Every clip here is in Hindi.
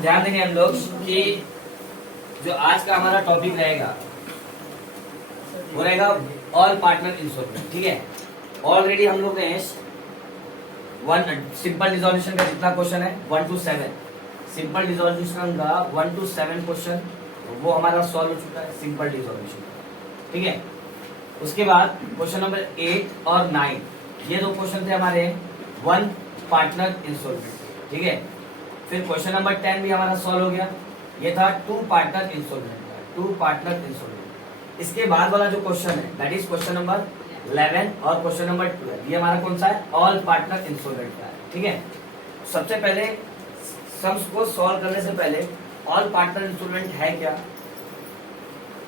ध्यान देंगे हम लोग कि जो आज का हमारा टॉपिक रहेगा वो रहेगा ऑल पार्टनर इंश्योरेंस। ठीक है, ऑलरेडी हम लोग ने वन सिंपल रिजोल्यूशन का जितना क्वेश्चन है 1 to 7, सिंपल रिजोल्यूशन का 1 to 7 क्वेश्चन वो हमारा सॉल्व हो चुका है सिंपल रिजोल्यूशन। ठीक है, उसके बाद क्वेश्चन नंबर 8 और 9 ये दो क्वेश्चन थे हमारे वन पार्टनर इंश्योरेंस। ठीक है, फिर क्वेश्चन नंबर 10 भी हमारा सॉल्व हो गया, ये था two partner insurance, two partner insurance. इसके बाद वाला जो क्वेश्चन है दैट इज क्वेश्चन नंबर 11 और क्वेश्चन नंबर 12, ये हमारा कौन सा है, ऑल पार्टनर इंश्योरेंस का है। ठीक है, सबसे पहले सम्स को सॉल्व करने से पहले ऑल पार्टनर इंश्योरेंस है क्या,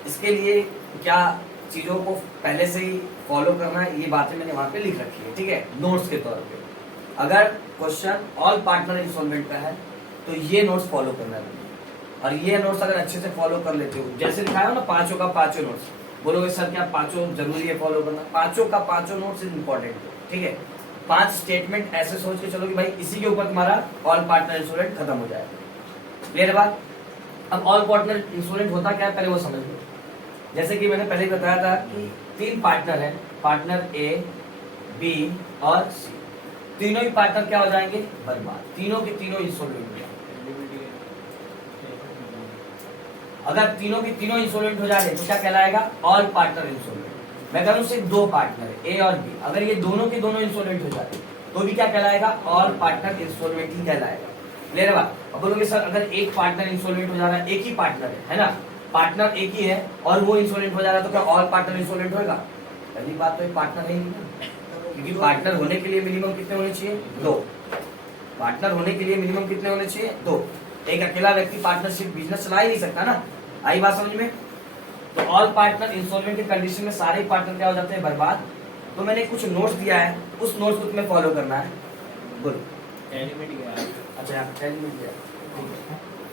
इसके लिए क्या चीजों को पहले से ही फॉलो करना है, ये बातें मैंने वहां पे लिख रखी है। ठीक है, नोट्स के तौर पे अगर क्वेश्चन ऑल पार्टनर इंस्टॉलमेंट का है तो ये नोट्स फॉलो करना है, और ये नोट्स अगर अच्छे से फॉलो कर लेते हो, जैसे दिखाया हो ना पांचों का पांचों नोट्स, बोलोगे सर क्या पांचों जरूरी है फॉलो करना, पांचों का पांचों नोट्स इज इंपॉर्टेंट है। ठीक है, 5 स्टेटमेंट ऐसे सोच के चलो कि भाई इसी के ऊपर तुम्हारा ऑल पार्टनर इंश्योरेंस खत्म हो जाएगा। मेरे बात, अब ऑल पार्टनर इंश्योरेंस होता क्या है पहले वो समझ लो। जैसे कि मैंने पहले बताया था कि 3 पार्टनर है, पार्टनर ए, बी और सी, तीनों ही पार्टनर क्या हो जाएंगे, बर्बाद, तीनों के तीनों इंसॉल्वेंट हो जाएंगे। अगर तीनों के तीनों इंसॉल्वेंट हो जाए तो क्या कहलाएगा, ऑल पार्टनर इंसॉल्वेंट। मैं कहूँ सिर्फ 2 पार्टनर है ए और बी, अगर ये दोनों के दोनों इंसॉल्वेंट हो जाए तो भी क्या कहलाएगा, ऑल पार्टनर इंसॉल्वेंट ही कहलाएगा। क्लियर बात। अब बोलोगे सर अगर एक पार्टनर इंसॉल्वेंट हो जा रहा है, एक ही पार्टनर है ना, पार्टनर एक ही है और वो इंसॉल्वेंट हो जा रहा है तो क्या ऑल पार्टनर इंसॉल्वेंट होगा, पहली बात तो एक पार्टनर है ही ना, क्योंकि पार्टनर होने के लिए मिनिमम कितने होने चाहिए, 2। पार्टनर होने के लिए मिनिमम कितने होने चाहिए, 2। एक अकेला व्यक्ति पार्टनरशिप बिजनेस चला ही नहीं सकता ना, आई बात समझ में। तो ऑल पार्टनर इंस्टॉलमेंट के कंडीशन में सारे पार्टनर क्या हो जाते हैं, बर्बाद। तो मैंने कुछ नोट्स दिया है, उस नोट्स को तुम्हें फॉलो करना है। बोलो अच्छा,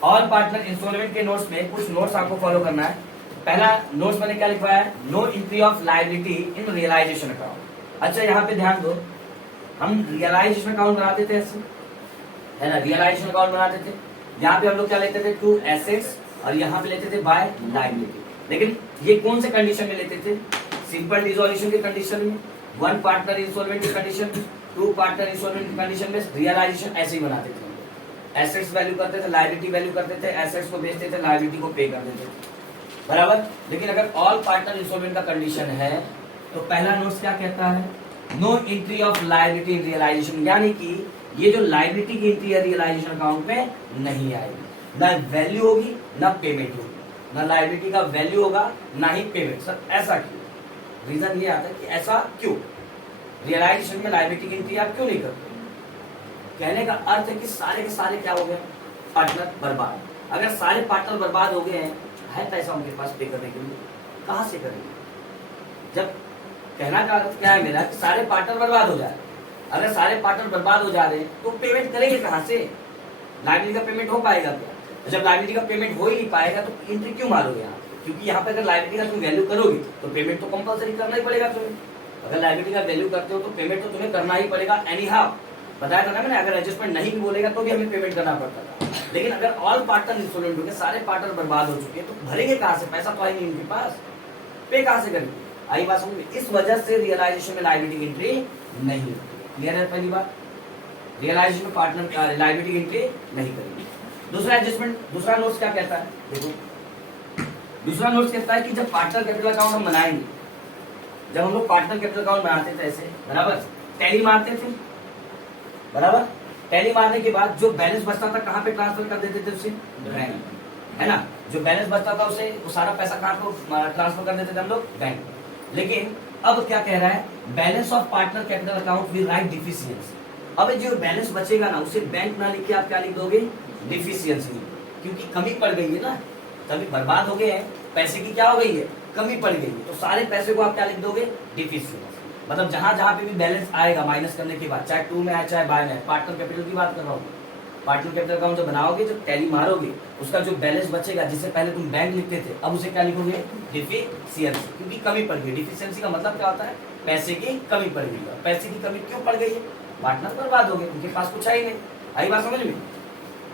ऑल पार्टनर इंस्टॉलमेंट के नोट्स में कुछ नोट्स आपको फॉलो करना है। पहला नोट्स मैंने क्या लिखवाया है, no entry of liability in realisation account. अच्छा यहाँ पे ध्यान दो, हम रियलाइजेशन अकाउंट बनाते थे ऐसे, है ना, रियलाइजेशन अकाउंट बनाते थे। यहाँ पे हम लोग क्या लेते थे, टू एसेट्स, और यहाँ पे लेते थे बाय लायबिलिटी। लेकिन ये कौन से कंडीशन में लेते थे, सिंपल डिसोल्यूशन के कंडीशन में, वन पार्टनर इंस्टॉलमेंट के कंडीशन में, टू पार्टनर इंस्टॉलमेंट के कंडीशन में रियलाइजेशन ऐसे ही बनाते थे। एसेट्स वैल्यू करते थे, लायबिलिटी वैल्यू करते थे, एसेट्स को बेचते थे, लायबिलिटी को पे कर देते थे, बराबर। लेकिन अगर ऑल पार्टनर इंस्टॉलमेंट का कंडीशन है तो पहला नोट्स क्या कहता है, no entry of liability in realisation, यानी कि ये जो लायबिलिटी की एंट्री है रियलाइजेशन अकाउंट में नहीं आएगी, ना वैल्यू होगी ना पेमेंट होगी, ना लायबिलिटी का वैल्यू होगा ना ही पेमेंट। सर ऐसा क्यों, रीजन ये आता है कि ऐसा क्यों, रियलाइजेशन में लायबिलिटी की एंट्री आप क्यों नहीं करते। कहने का अर्थ है कि सारे के सारे क्या हो गए, पार्टनर बर्बाद। अगर सारे पार्टनर बर्बाद हो गए हैं, है पैसा उनके पास पे करने के लिए, कहां से करेंगे। जब कहना का अर्थ क्या है मेरा, कि सारे पार्टनर बर्बाद हो जाए, अगर सारे पार्टनर बर्बाद हो जा रहे हैं तो पेमेंट करेंगे कहां से, लायबिलिटी का पेमेंट हो पाएगा क्या। जब लायबिलिटी का पेमेंट हो ही नहीं पाएगा तो एंट्री क्यों मारोगे यहाँ, क्योंकि यहाँ पे अगर लायबिलिटी का तुम वैल्यू करोगे तो पेमेंट तो कंपलसरी करना ही पड़ेगा तुम्हें। अगर लायबिलिटी का वैल्यू करते हो तो पेमेंट तो तुम्हें करना ही पड़ेगा एनी हाउ। बताया था ना मैंने, अगर एडजस्टमेंट नहीं भी बोलेगा तो भी हमें पेमेंट करना पड़ता था। लेकिन अगर ऑल पार्टनर इंस्टॉलमेंट हो गए, सारे पार्टनर बर्बाद हो चुके हैं, तो भरेंगे कहां से, पैसा तो है नहीं उनके पास, पे कहां से करेंगे, आई बात समझ में। इस वजह से रियलाइजेशन में लायबिलिटी की एंट्री नहीं होती। क्लियर है पहली बात, रियलाइजेशन में पार्टनर लायबिलिटी की एंट्री नहीं करेंगे। दूसरा एडजस्टमेंट, दूसरा नोट्स क्या कहता है, देखो दूसरा नोट्स कहता है कि जब पार्टनर कैपिटल अकाउंट हम बनाएंगे, जब हम लोग पार्टनर कैपिटल अकाउंट बनाते थे ऐसे, बराबर, टैली मारते थे, बराबर, टैली मारने के बाद जो बैलेंस बचता था कहाँ पे ट्रांसफर कर देते थे उसे, बैंक, है ना, जो बैलेंस बचता था उसे वो सारा पैसा कहाँ को ट्रांसफर कर देते थे हम लोग, बैंक। लेकिन अब क्या कह रहा है, balance of partner capital account will write deficiency. अब जो बैलेंस बचेगा ना उसे बैंक ना लिख के आप क्या लिख दोगे, डिफिशियंसी, क्योंकि कमी पड़ गई है ना, कभी बर्बाद हो गए हैं, पैसे की क्या हो गई है, कमी पड़ गई है, तो सारे पैसे को आप क्या लिख दोगे, डिफिशियंसी। मतलब जहां जहां पे भी बैलेंस आएगा माइनस करने के बाद, चाहे टू में है चाहे बाय में है, पार्टनर कैपिटल की बात कर रहा हूँ, पार्टनर कैपिटल अकाउंट जब बनाओगे, जब टैली मारोगे, उसका जो बैलेंस बचेगा, जिससे पहले तुम बैंक लिखते थे, अब उसे क्या लिखोगे, डिफिशियंसी, क्योंकि कमी पड़ गई। डिफिशियंसी का मतलब क्या होता है, पैसे की कमी पड़ गई है। पैसे की कमी क्यों पड़ गई है, पार्टनर बर्बाद हो गए, उनके पास कुछ है ही नहीं, आई बात समझ में।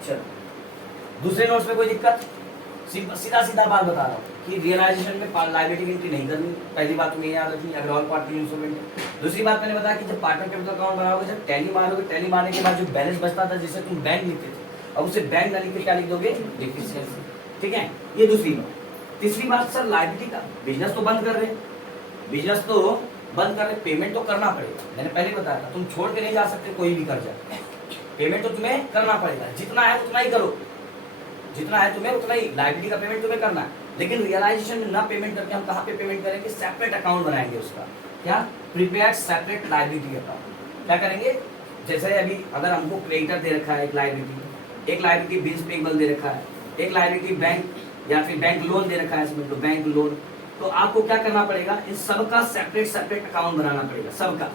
चलो दूसरे नोट्स में कोई दिक्कत? सीधा सीधा बात बता रहा हूँ कि रियलाइजेशन में लायबिलिटी की एंट्री नहीं करनी। पहली बात तुम्हें याद रखनी अगर ऑल पार्टनर इंस्ट्रूमेंट है। दूसरी बात मैंने बताया कि जब पार्टनर कैपिटल अकाउंट बनाओगे, जब टैली मारोगे, टैली मारने के बाद जो बैलेंस बचता था जिसे तुम बैंक लिखते थे, अब उसे बैंक न लिख के क्या लिख दोगे? डिफिशियंसी। ठीक है, ये दूसरी बात। तीसरी बात, सर लायबिलिटी का बिजनेस तो बंद कर रहे, बिजनेस तो बंद कर रहे, पेमेंट तो करना पड़ेगा। मैंने पहले बताया था तुम छोड़ के नहीं जा सकते कोई भी कर्जा, पेमेंट तो तुम्हें करना पड़ेगा। जितना है उतना ही करो, जितना है तुम्हें उतना ही, लायबिलिटी का पेमेंट तुम्हें करना है। लेकिन रियलाइजेशन में ना पेमेंट करके हम कहाँ पे पेमेंट करेंगे? सेपरेट अकाउंट बनाएंगे उसका। क्या? Prepared separate liability account. क्या करेंगे? जैसे अभी अगर हमको क्रेडिटर दे रखा है एक लायबिलिटी बिल्स पेबल दे रखा है, एक लायबिलिटी बैंक या फिर बैंक लोन दे रखा है, समझ लो बैंक लोन, तो आपको क्या करना पड़ेगा? इन सबका सेपरेट अकाउंट बनाना पड़ेगा। सबका,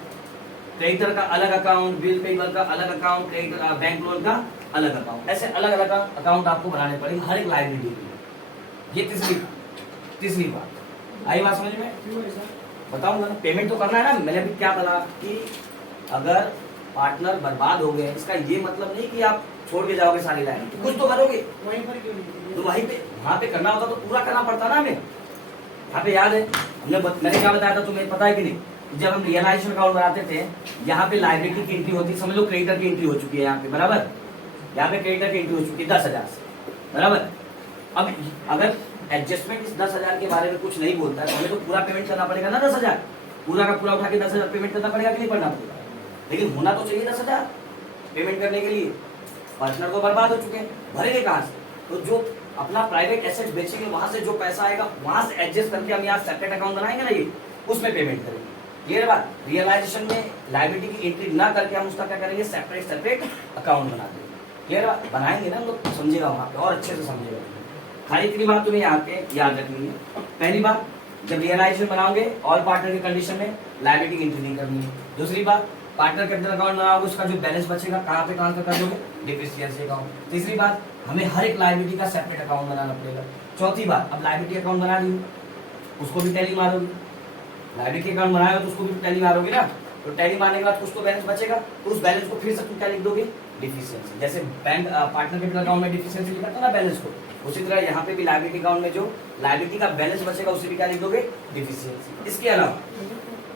क्रेडिटर का अलग अकाउंट, बिल पेबल का अलग अकाउंट, क्रेडिटर बैंक लोन का अलग अकाउंट, ऐसे अलग अलग अकाउंट आपको बनाने पड़ेंगे हर एक लायबिलिटी के लिए। ये तीसरी बात आई बात समझ में? बताऊंगा ना, पेमेंट तो करना है ना। मैंने अभी क्या बोला कि अगर पार्टनर बर्बाद हो गए, इसका ये मतलब नहीं कि आप छोड़ के जाओगे सारी लायबिलिटी, कुछ तो भरोगे वहीं पर। क्यों नहीं? तो वहां पे करना होता तो पूरा करना पड़ता ना हमें। यहाँ पे याद है मैंने क्या बताया था तुम्हें, पता है कि नहीं? जब हम रियलाइजेशन अकाउंट बनाते थे, यहाँ पे लायबिलिटी की एंट्री होती, समझ लो क्रेडिटर की एंट्री हो चुकी है यहाँ पे, बराबर। यहाँ पे क्रेडिटर की एंट्री हो चुकी है 10,000 से, बराबर। अब अगर एडजस्टमेंट इस 10,000 के बारे में कुछ नहीं बोलता है तो हमें तो पूरा पेमेंट करना पड़ेगा ना। 10,000 पूरा का पूरा उठा के 10,000 पेमेंट करना पड़ेगा कि नहीं करना पड़ेगा? लेकिन होना तो चाहिए 10,000 पेमेंट करने के लिए। पार्टनर को बर्बाद हो चुके हैं, भरेंगे कहाँ से? तो जो अपना प्राइवेट एसेट बेचेंगे वहां से जो पैसा आएगा वहां से एडजस्ट करके हम यहाँ सेपरेट अकाउंट बनाएंगे ना, ये उसमें पेमेंट करेंगे। ये बात, रियलाइजेशन में लायबिलिटी की एंट्री ना करके हम उसका क्या करेंगे? सेपरेट अकाउंट बना देंगे। क्लियर बात? बनाएंगे ना लोग, समझेगा वहां पे और अच्छे से समझेगा। खाली इतनी बात तुम्हें यहाँ पे याद रखनी है। पहली बात, जब रियलाइजेशन बनाओगे ऑल पार्टनर की कंडीशन में लायबिलिटी की एंट्री नहीं करनी है। दूसरी बात, पार्टनर कैपिटल अकाउंट बनाओगे, उसका जो बैलेंस बचेगा कहाँ पे ट्रांसफर कर दोगे? Deficiency account. तीसरी बात, हमें हर एक लायबिलिटी का सेपरेट अकाउंट बनाना पड़ेगा। चौथी बात, अब लायबिलिटी अकाउंट बना ली, उसको भी टैली मारोगे। लायबिलिटी अकाउंट बनाया तो उसको भी टैली मारोगे ना, तो टैली मारने के बाद कुछ तो बैलेंस बचेगा, तो उस बैलेंस को फिर से तुम क्या लिख दोगे? डिफिशियंसी। जैसे बैंक पार्टनर कैपिटल अकाउंट में डिफिशियंसी लिखा था ना बैलेंस को, उसी तरह यहाँ पे भी लायबिलिटी अकाउंट में जो लायबिलिटी का बैलेंस बचेगा उसे भी क्या लिख दोगे? डिफिशियंसी। इसके अलावा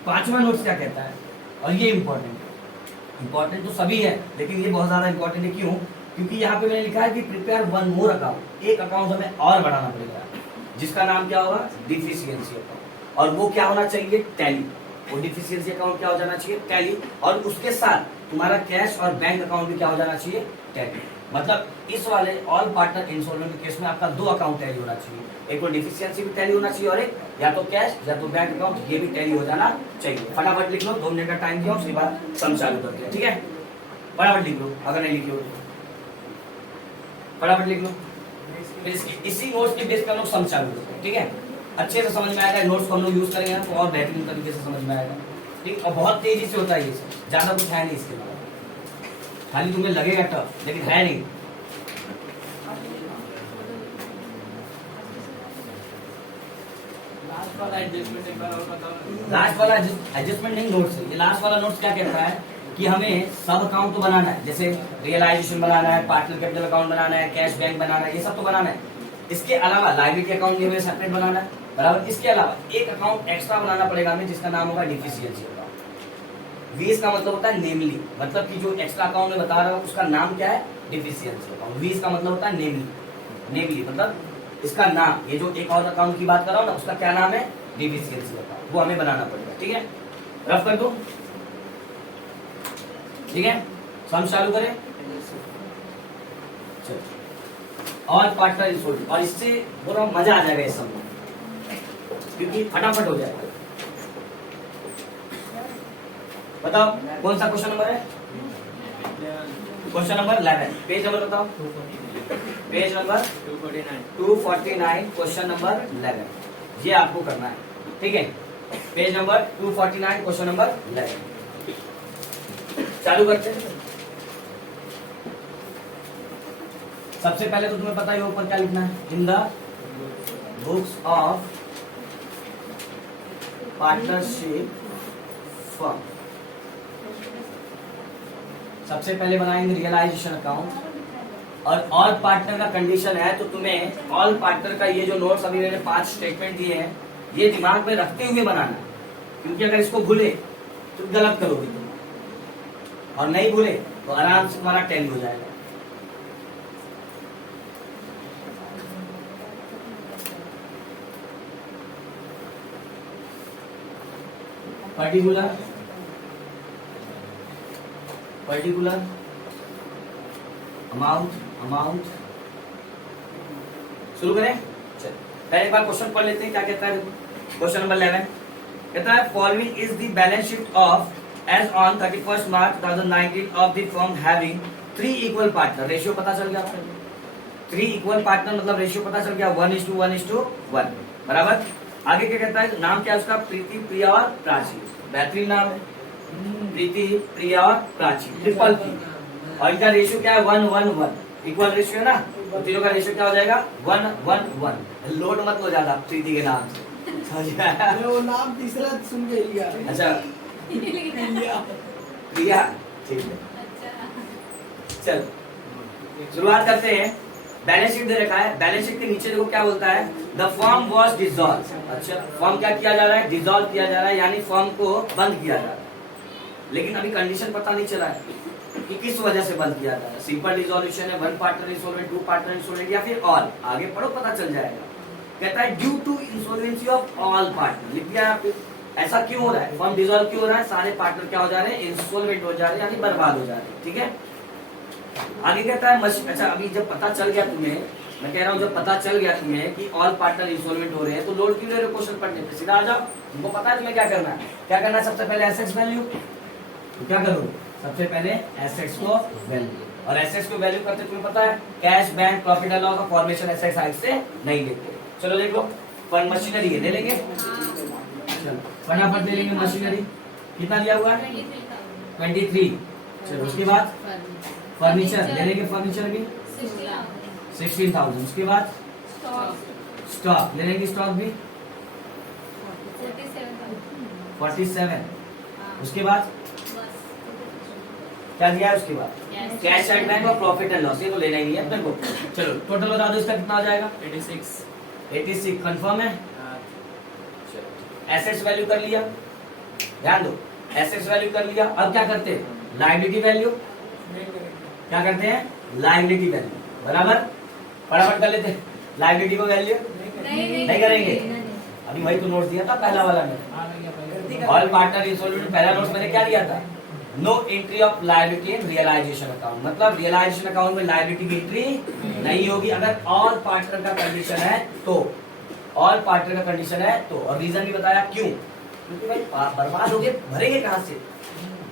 पांचवा नोट्स क्या कहता है, और ये इंपॉर्टेंट तो सभी है लेकिन ये बहुत ज्यादा इंपॉर्टेंट है। क्यों? क्योंकि यहाँ पे मैंने लिखा है कि प्रिपेयर वन मोर अकाउंट, एक अकाउंट हमें और बनाना पड़ेगा जिसका नाम क्या होगा? Deficiency account. और वो क्या होना चाहिए? टैली। वो डिफिशियंसी अकाउंट क्या हो जाना चाहिए? टैली। और उसके साथ तुम्हारा कैश और बैंक अकाउंट भी क्या हो जाना चाहिए? टैली। मतलब इस वाले ऑल पार्टनर इंसॉल्वेंट के केस में आपका दो अकाउंट टैली होना चाहिए, एक तो डिफिशियंसी भी टैली होना चाहिए और एक या तो कैश या तो बैंक अकाउंट, ये भी टैली हो जाना चाहिए। फटाफट लिख लो, 2 मिनट का टाइम दिया, उसके बाद सम चालू करते हैं। ठीक है, फटाफट लिख लो, अगर नहीं लिखे हो तो फटाफट लिख लो। इसी नोट्स के बेस पर हम लोग सम चालू करते हैं। ठीक है, अच्छे से समझ में आएगा। नोट्स को हम लोग यूज करेंगे तो और बेहतरीन तरीके से समझ में आएगा। ठीक, और बहुत तेजी से होता है ये सब, ज्यादा कुछ है नहीं इसके बाद, खाली तुम्हें लगेगा टफ लेकिन है नहीं। लास्ट वाला एडजस्टमेंट नहीं नोट्स है, ये लास्ट वाला नोट्स क्या कहता है कि हमें सब अकाउंट तो बनाना है, जैसे रियलाइजेशन बनाना है, पार्टनर कैपिटल अकाउंट बनाना है, कैश बैंक बनाना है, ये सब तो बनाना है। इसके अलावा लायबिलिटी अकाउंट ये हमें सेपरेट बनाना है, बराबर। इसके अलावा एक अकाउंट एक्स्ट्रा बनाना पड़ेगा हमें जिसका नाम होगा डिफिशियंसी अकाउंट। वीस का मतलब होता है नेमली, मतलब कि जो एक्स्ट्रा अकाउंट में बता रहा हूँ उसका नाम क्या है? Deficiency account. वीस का मतलब होता है नेमली मतलब इसका नाम, ये जो एक और अकाउंट की बात कर रहा हूँ ना उसका क्या नाम है? Deficiency account. वो हमें बनाना पड़ेगा। ठीक है, रफ कर दो। ठीक है, सम चालू करें। और पार्टनर इंसॉल्वेंट, और इससे पूरा मजा आ जाएगा इस सब में क्योंकि फटाफट हो जाएगा। बताओ कौन सा क्वेश्चन नंबर है? Question number 11। पेज नंबर बताओ। पेज नंबर 249 क्वेश्चन नंबर 11 ये आपको करना है। ठीक है, पेज नंबर 249 क्वेश्चन नंबर 11 चालू करते हैं। सबसे पहले तो तुम्हें पता ही ऊपर क्या लिखना है? In the books of partnership firm. सबसे पहले बनाएंगे रियलाइजेशन अकाउंट, और ऑल पार्टनर का कंडीशन है, तो तुम्हें ऑल पार्टनर का ये जो नोट्स अभी मैंने 5 स्टेटमेंट दिए हैं, ये दिमाग में रखते हुए बनाना है, क्योंकि अगर इसको भूले तो गलत करोगे तुम, और नहीं भूले तो आराम से तुम्हारा 10 हो जाएगा। पर्टिकुलर अमाउंट शुरू करें। चल पहले एक बार क्वेश्चन पढ़ लेते हैं, क्या कहता है। क्वेश्चन नंबर 11 कहता है following is the balance sheet of as on 31 March 2019 of the firm having 3 equal partner. Ratio पता चल गया आपको, 3 इक्वल पार्टनर मतलब रेशियो पता चल गया 1:1:1 बराबर। आगे क्या कहता है, नाम क्या है उसका, प्रीति, प्रिया और प्राची। बेहतरीन नाम है, प्रीति, प्रिया और प्राची, ट्रिपल पी। और इनका रेशियो क्या है 1:1:1, इक्वल रेशियो है ना, तो तीनों का रेशियो क्या हो जाएगा 1:1:1। लोड मत हो जाता प्रीति के नाम से, वो नाम तीसरा सुन के लिया। अच्छा प्रिया, ठीक है। चल शुरुआत करते हैं। बैलेंस शीट दे रखा है, बैलेंस शीट के नीचे देखो क्या बोलता है, द फर्म वॉज डिसॉल्व। अच्छा फर्म क्या किया जा रहा है, डिसॉल्व किया जा रहा है, यानी फर्म को बंद किया जा रहा है। लेकिन अभी कंडीशन पता नहीं चला है कि किस वजह से बंद किया जा रहा है। सिंपल डिसॉल्यूशन है, 1 पार्टनर इंसॉल्वेंट, 2 पार्टनर इंसॉल्वेंट, या फिर ऑल। आगे पढ़ो पता चल जाएगा। कहता है due to insolvency of all partner. लिख दिया यहाँ पे। ऐसा क्यों हो रहा है, फर्म डिसॉल्व क्यों हो रहा है, सारे पार्टनर क्या हो जा रहे हैं, इंसॉल्वेंट हो जा रहे हैं, यानी बर्बाद हो जा रहे हैं। ठीक है, आगे कहता है मशीन। अच्छा अभी जब पता चल गया तुम्हें, मैं कह रहा हूँ जब पता चल गया तुम्हें कि ऑल पार्टनर इंसॉल्वेंट हो रहे हैं, तो लोड क्यों ले रहे हो क्वेश्चन पढ़ने पे, सीधा आ जाओ। तुमको पता है तुम्हें क्या करना है, क्या करना है, सबसे पहले एसेट्स वैल्यू। तो क्या करो, सबसे पहले एसेट्स को वैल्यू, और एसेट्स को वैल्यू करते तुम्हें पता है cash, bank, profit and loss का फॉर्मेशन एसेट साइड से नहीं लेते। चलो देख लो, फंड मशीनरी है, ले लेंगे। चलो फटाफट ले लेंगे मशीनरी। कितना दिया हुआ है 23। चलो उसके बाद फर्नीचर ले लेंगे, फर्नीचर भी 16,000। उसके बाद स्टॉक ले लेंगे, स्टॉक भी 47। उसके बाद क्या दिया है, उसके बाद कैश एंड बैंक और प्रॉफिट एंड लॉस, ये तो लेना ही नहीं है अपने को। चलो टोटल बता दो इसका कितना आ जाएगा 86 कंफर्म है। एसेट्स वैल्यू कर लिया, ध्यान दो, एसेट्स वैल्यू कर लिया। अब क्या करते हैं, लायबिलिटी वैल्यू। क्या करते हैं, लायबिलिटी वैल्यू बराबर। फटाफट कर लेते हैं लायबिलिटी को वैल्यू। नहीं करेंगे, अभी वही तो नोट दिया था पहला वाला में, ऑल पार्टनर इंसॉल्वेंट। पहला नोट मैंने क्या दिया था, no entry of liability in realisation account, मतलब रियलाइजेशन अकाउंट में लायबिलिटी की एंट्री नहीं होगी अगर ऑल पार्टनर का कंडीशन है तो। ऑल पार्टनर का कंडीशन है तो, और रीजन भी बताया क्यों, क्योंकि भाई बर्बाद हो गए, भरेंगे कहाँ से,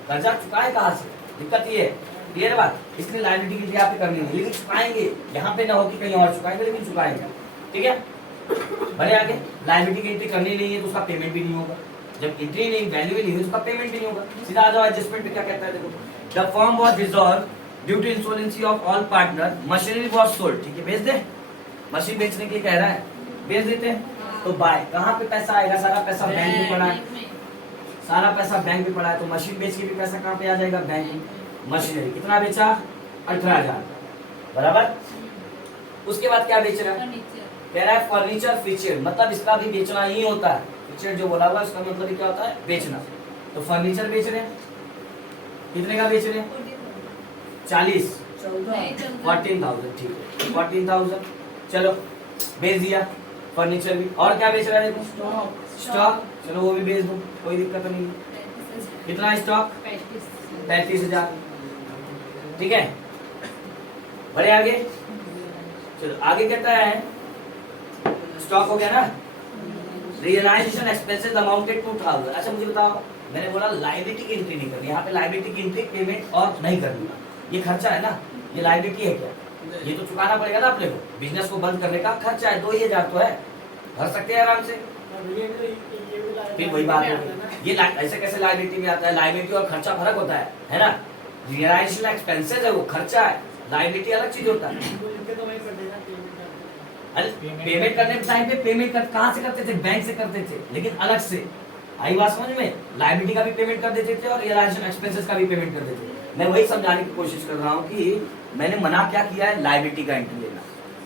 कर्जा चुकाए कहाँ से, दिक्कत ये है। क्लियर बात, इसलिए लायबिलिटी की एंट्री आपको करनी नहीं, लेकिन चुकाएंगे, यहाँ पे ना हो कि कहीं और चुकाएंगे, लेकिन चुकाएंगे। ठीक है, बढ़े आगे। लायबिलिटी की एंट्री करनी नहीं है तो उसका पेमेंट भी नहीं होगा। जब एंट्री नहीं, वैल्यू ही नहीं है, उसका पेमेंट भी नहीं होगा। सीधा आ जाओ एडजस्टमेंट पे, क्या कहता है देखो, the firm was dissolve due to insolvency of all partner, machinery was sold. ठीक है, बेच दे, मशीन बेचने के लिए कह रहा है, बेच देते हैं। तो बाय, कहाँ पे पैसा आएगा, सारा पैसा बैंक में पड़ा है, सारा पैसा बैंक में पड़ा है, तो मशीन बेच के भी पैसा कहाँ पे आ जाएगा, बैंक में। मशीनरी कितना बेचा, 18,000 बराबर। उसके बाद क्या बेच रहा है, कह रहा है फर्नीचर फीचर, मतलब इसका भी बेचना ही होता है। फीचर जो बोला हुआ उसका मतलब क्या होता है, बेचना। तो फर्नीचर बेच रहे हैं, कितने का बेच रहे हैं, 40, 14,000। ठीक है, 14,000। चलो बेच दिया फर्नीचर भी। और क्या बेच रहा है देखो, स्टॉक। चलो वो भी बेच दो, कोई दिक्कत नहीं। कितना स्टॉक, 35,000। ठीक है, बढ़े आगे। चलो आगे कहता है, स्टॉक हो गया ना, रियलाइजेशन एक्सपेंसेस अमाउंटेड 2,000। अच्छा मुझे बताओ, मैंने बोला लायबिलिटी की एंट्री नहीं करनी, यहाँ पे लायबिलिटी की एंट्री पेमेंट और नहीं करनी। ये खर्चा है ना, ये लायबिलिटी है क्या, ये तो चुकाना पड़ेगा ना अपने को, बिजनेस को बंद करने का खर्चा है, 2,000 तो है, भर सकते हैं आराम से। फिर वही बात है, ये ऐसे कैसे लायबिलिटी में आता है, लायबिलिटी और खर्चा फर्क होता है ना। रियलाइजेशन एक्सपेंसेस है वो खर्चा है, लायबिलिटी अलग चीज होता है। पेमेंट करने के टाइम पे पेमेंट कहाँ से करते थे, बैंक से करते थे, लेकिन अलग से। आई बात समझ में? लायबिलिटी का भी पेमेंट कर देते थे और रियलाइजेशन एक्सपेंसेस का भी पेमेंट कर देते थे। मैं वही समझाने की कोशिश कर रहा हूँ कि मैंने मना क्या किया है, लायबिलिटी का एंट्री लेना।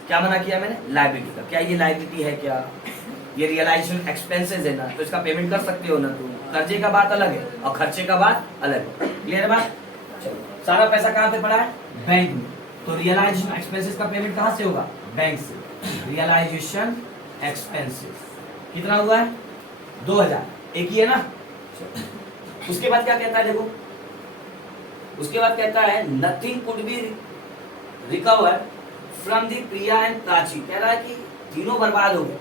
क्या मना किया मैंने? लायबिलिटी का। क्या ये लायबिलिटी है? क्या ये रियलाइजेशन एक्सपेंसेस है ना, तो इसका पेमेंट कर सकते हो ना तुम। कर्जे का बात अलग है और खर्चे का बात अलग है। क्लियर है बात? चलो, सारा पैसा कहाँ पे पड़ा है? बैंक में। तो रियलाइजेशन एक्सपेंसेस का पेमेंट कहाँ से होगा? बैंक से। रियलाइजेशन एक्सपेंसेस कितना हुआ है? 2000। एक ही है ना? उसके बाद क्या कहता है देखो, उसके बाद कहता है nothing could B recover from the Priya and Prachi. कह रहा है कि तीनों बर्बाद हो गए,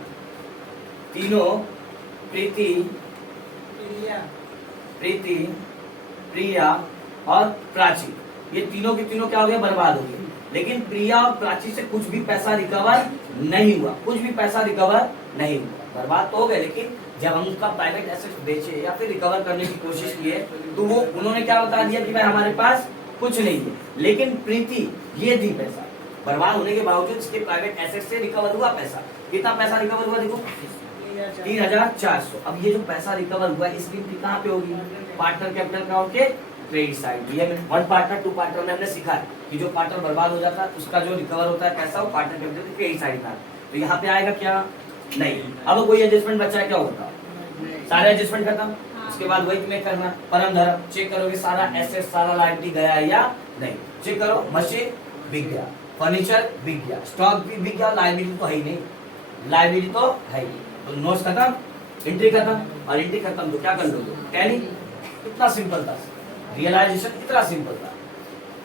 तीनों प्रीति, प्रीति, प्रिया और प्राची, ये तीनों के तीनों क्या हो गए? बर्बाद हो गए। लेकिन प्रिया और प्राची से कुछ भी पैसा रिकवर नहीं हुआ, कुछ भी पैसा रिकवर नहीं हुआ। बर्बाद तो हो गए, लेकिन जब हम उसका प्राइवेट एसेट बेचे या फिर रिकवर करने की कोशिश किए तो वो उन्होंने क्या बता दिया कि भाई हमारे पास कुछ नहीं है। लेकिन प्रीति ये दी पैसा, बर्बाद होने के बावजूद इसके प्राइवेट एसेट से रिकवर हुआ पैसा। कितना पैसा रिकवर हुआ देखो? 3400। अब ये जो पैसा रिकवर हुआ इसकी एंट्री कहाँ पे होगी? पार्टनर कैपिटल अकाउंट के क्रेडिट साइड। ये वन पार्टनर टू पार्टनर में हमने सीखा है कि जो पार्टनर बर्बाद हो जाता है उसका जो रिकवर होता है पैसा वो पार्टनर कैपिटल के क्रेडिट साइड का। तो यहाँ पे आएगा क्या? नहीं। अब कोई एडजस्टमेंट बचा है क्या होता? सारे एडजस्टमेंट खत्म। उसके बाद वही तुम्हें करना परम धर्म। चेक करोगे सारा एसेट सारा लायबिलिटी गया है या नहीं। चेक करो, मशीन बिक गया, फर्नीचर बिक गया, स्टॉक भी बिक गया, लायबिलिटी तो है ही नहीं, लायबिलिटी तो है ही। तो नोट्स खत्म, एंट्री खत्म, और एंट्री खत्म तो क्या कर लोगे? टैली। इतना सिंपल था, रियलाइजेशन इतना सिंपल था।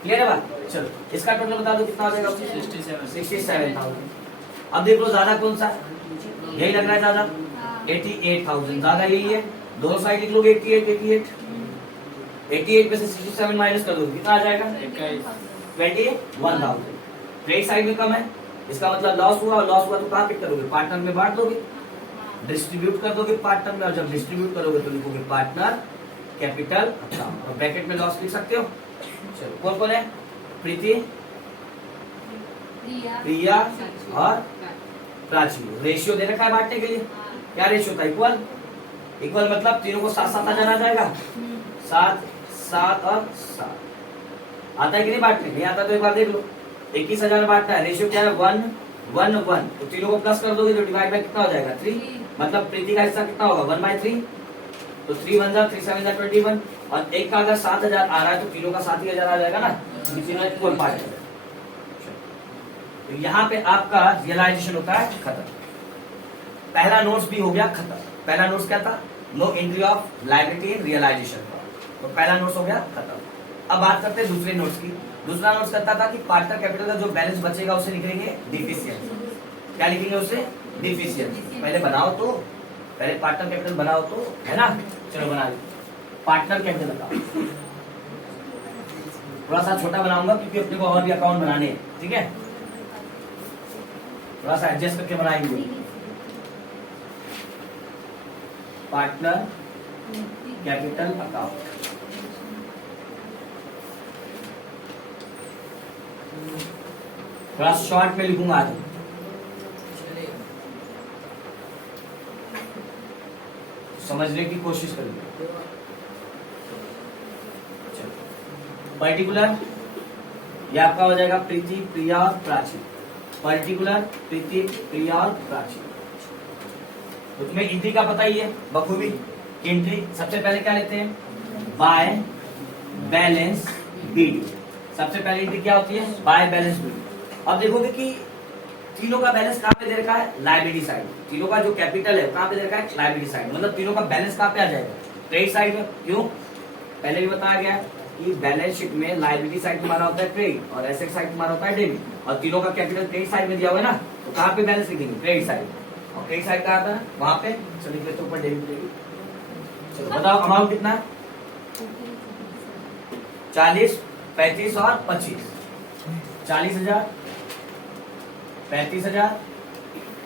क्लियर है बात? चलो इसका टोटल बता दो कितना हो जाएगा? 67,000। अब देख लो ज्यादा कौन सा है? यही लग रहा है ज्यादा, 88,000 ज्यादा यही है। दोनों साइड लिख लोगे 88 में से 67 माइनस कर दो कितना आ जाएगा? 21,000। क्रेडिट साइड में कम है, इसका मतलब लॉस हुआ, और लॉस हुआ तो कहाँ पिक करोगे? पार्टनर में बांट दोगे, डिस्ट्रीब्यूट कर दोगे पार्टनर में, और जब डिस्ट्रीब्यूट करोगे तो लिखोगे पार्टनर कैपिटल अकाउंट, और ब्रैकेट में लॉस लिख सकते हो। चलो कौन कौन है? प्रीति, प्रिया और प्राची। रेशियो दे रखा है बांटने के लिए। क्या रेशियो था? इक्वल। इक्वल मतलब तीनों को 7-7 आ जाएगा। 7, 7 और 7 आता है कि नहीं बांटने? नहीं आता तो एक बार देख लो। 21,000 बांटना है, रेशियो क्या है? 1, 1, 1। तो तीनों को प्लस कर दोगे तो डिवाइड बाय कितना हो जाएगा? 3। मतलब प्रीति का हिस्सा कितना होगा? 1/3। तो 3 1 3 7 21। और एक का अगर 7,000 आ रहा है तो तीनों का 7,000 आ जाएगा ना, तीनों इक्वल पार्ट है। तो यहाँ पे आपका रियलाइजेशन होता है खत्म। पहला नोट्स भी हो गया खत्म। पहला नोट्स क्या था? No entry of liability in realisation. तो पहला नोट्स हो गया खत्म। अब बात करते हैं दूसरे नोट्स की। दूसरा नोट्स कहता था कि पार्टनर कैपिटल का जो बैलेंस बचेगा उसे लिखेंगे डिफिशियंसी। क्या लिखेंगे उसे? डिफिशियंसी। पहले बनाओ तो, पहले पार्टनर कैपिटल बनाओ तो, है ना? चलो बना लीजिए पार्टनर कैपिटल अकाउंट। थोड़ा सा छोटा बनाऊंगा क्योंकि अपने को और भी अकाउंट बनाने हैं, ठीक है? थोड़ा सा एडजस्ट करके बनाएंगे। Partner capital account. थोड़ा शॉर्ट में लिखूंगा आज। समझने की कोशिश करिए। पर्टिकुलर ये आपका हो जाएगा प्रीति, प्रिया और प्राची। पर्टिकुलर प्रीति, प्रिया और प्राची। तो तुम्हें एंट्री का पता ही है बखूबी। एंट्री सबसे पहले क्या लेते हैं? By balance BD. सबसे पहले एंट्री क्या होती है? By balance BD. अब देखोगे कि तीनों का बैलेंस कहाँ पे दे रखा है? Liability side. तीनों का जो कैपिटल है कहाँ पे दे रखा है? Liability side. मतलब तीनों का बैलेंस कहाँ पे आ जाएगा? क्रेडिट साइड में। क्यों? पहले भी बताया गया कि बैलेंस शीट में लायबिलिटी साइड तुम्हारा होता है क्रेडिट और एसेट साइड तुम्हारा होता है डेबिट, और तीनों का कैपिटल क्रेडिट साइड में दिया हुआ है ना, तो कहाँ पे बैलेंस लिखेंगे? Credit side. और क्रेडिट साइड कहाँ था? वहां पे। चलो लिख लेते ऊपर डेबिट क्रेडिट। चलो बताओ अमाउंट कितना है? 40, 35 और 25। 40,000, 35,000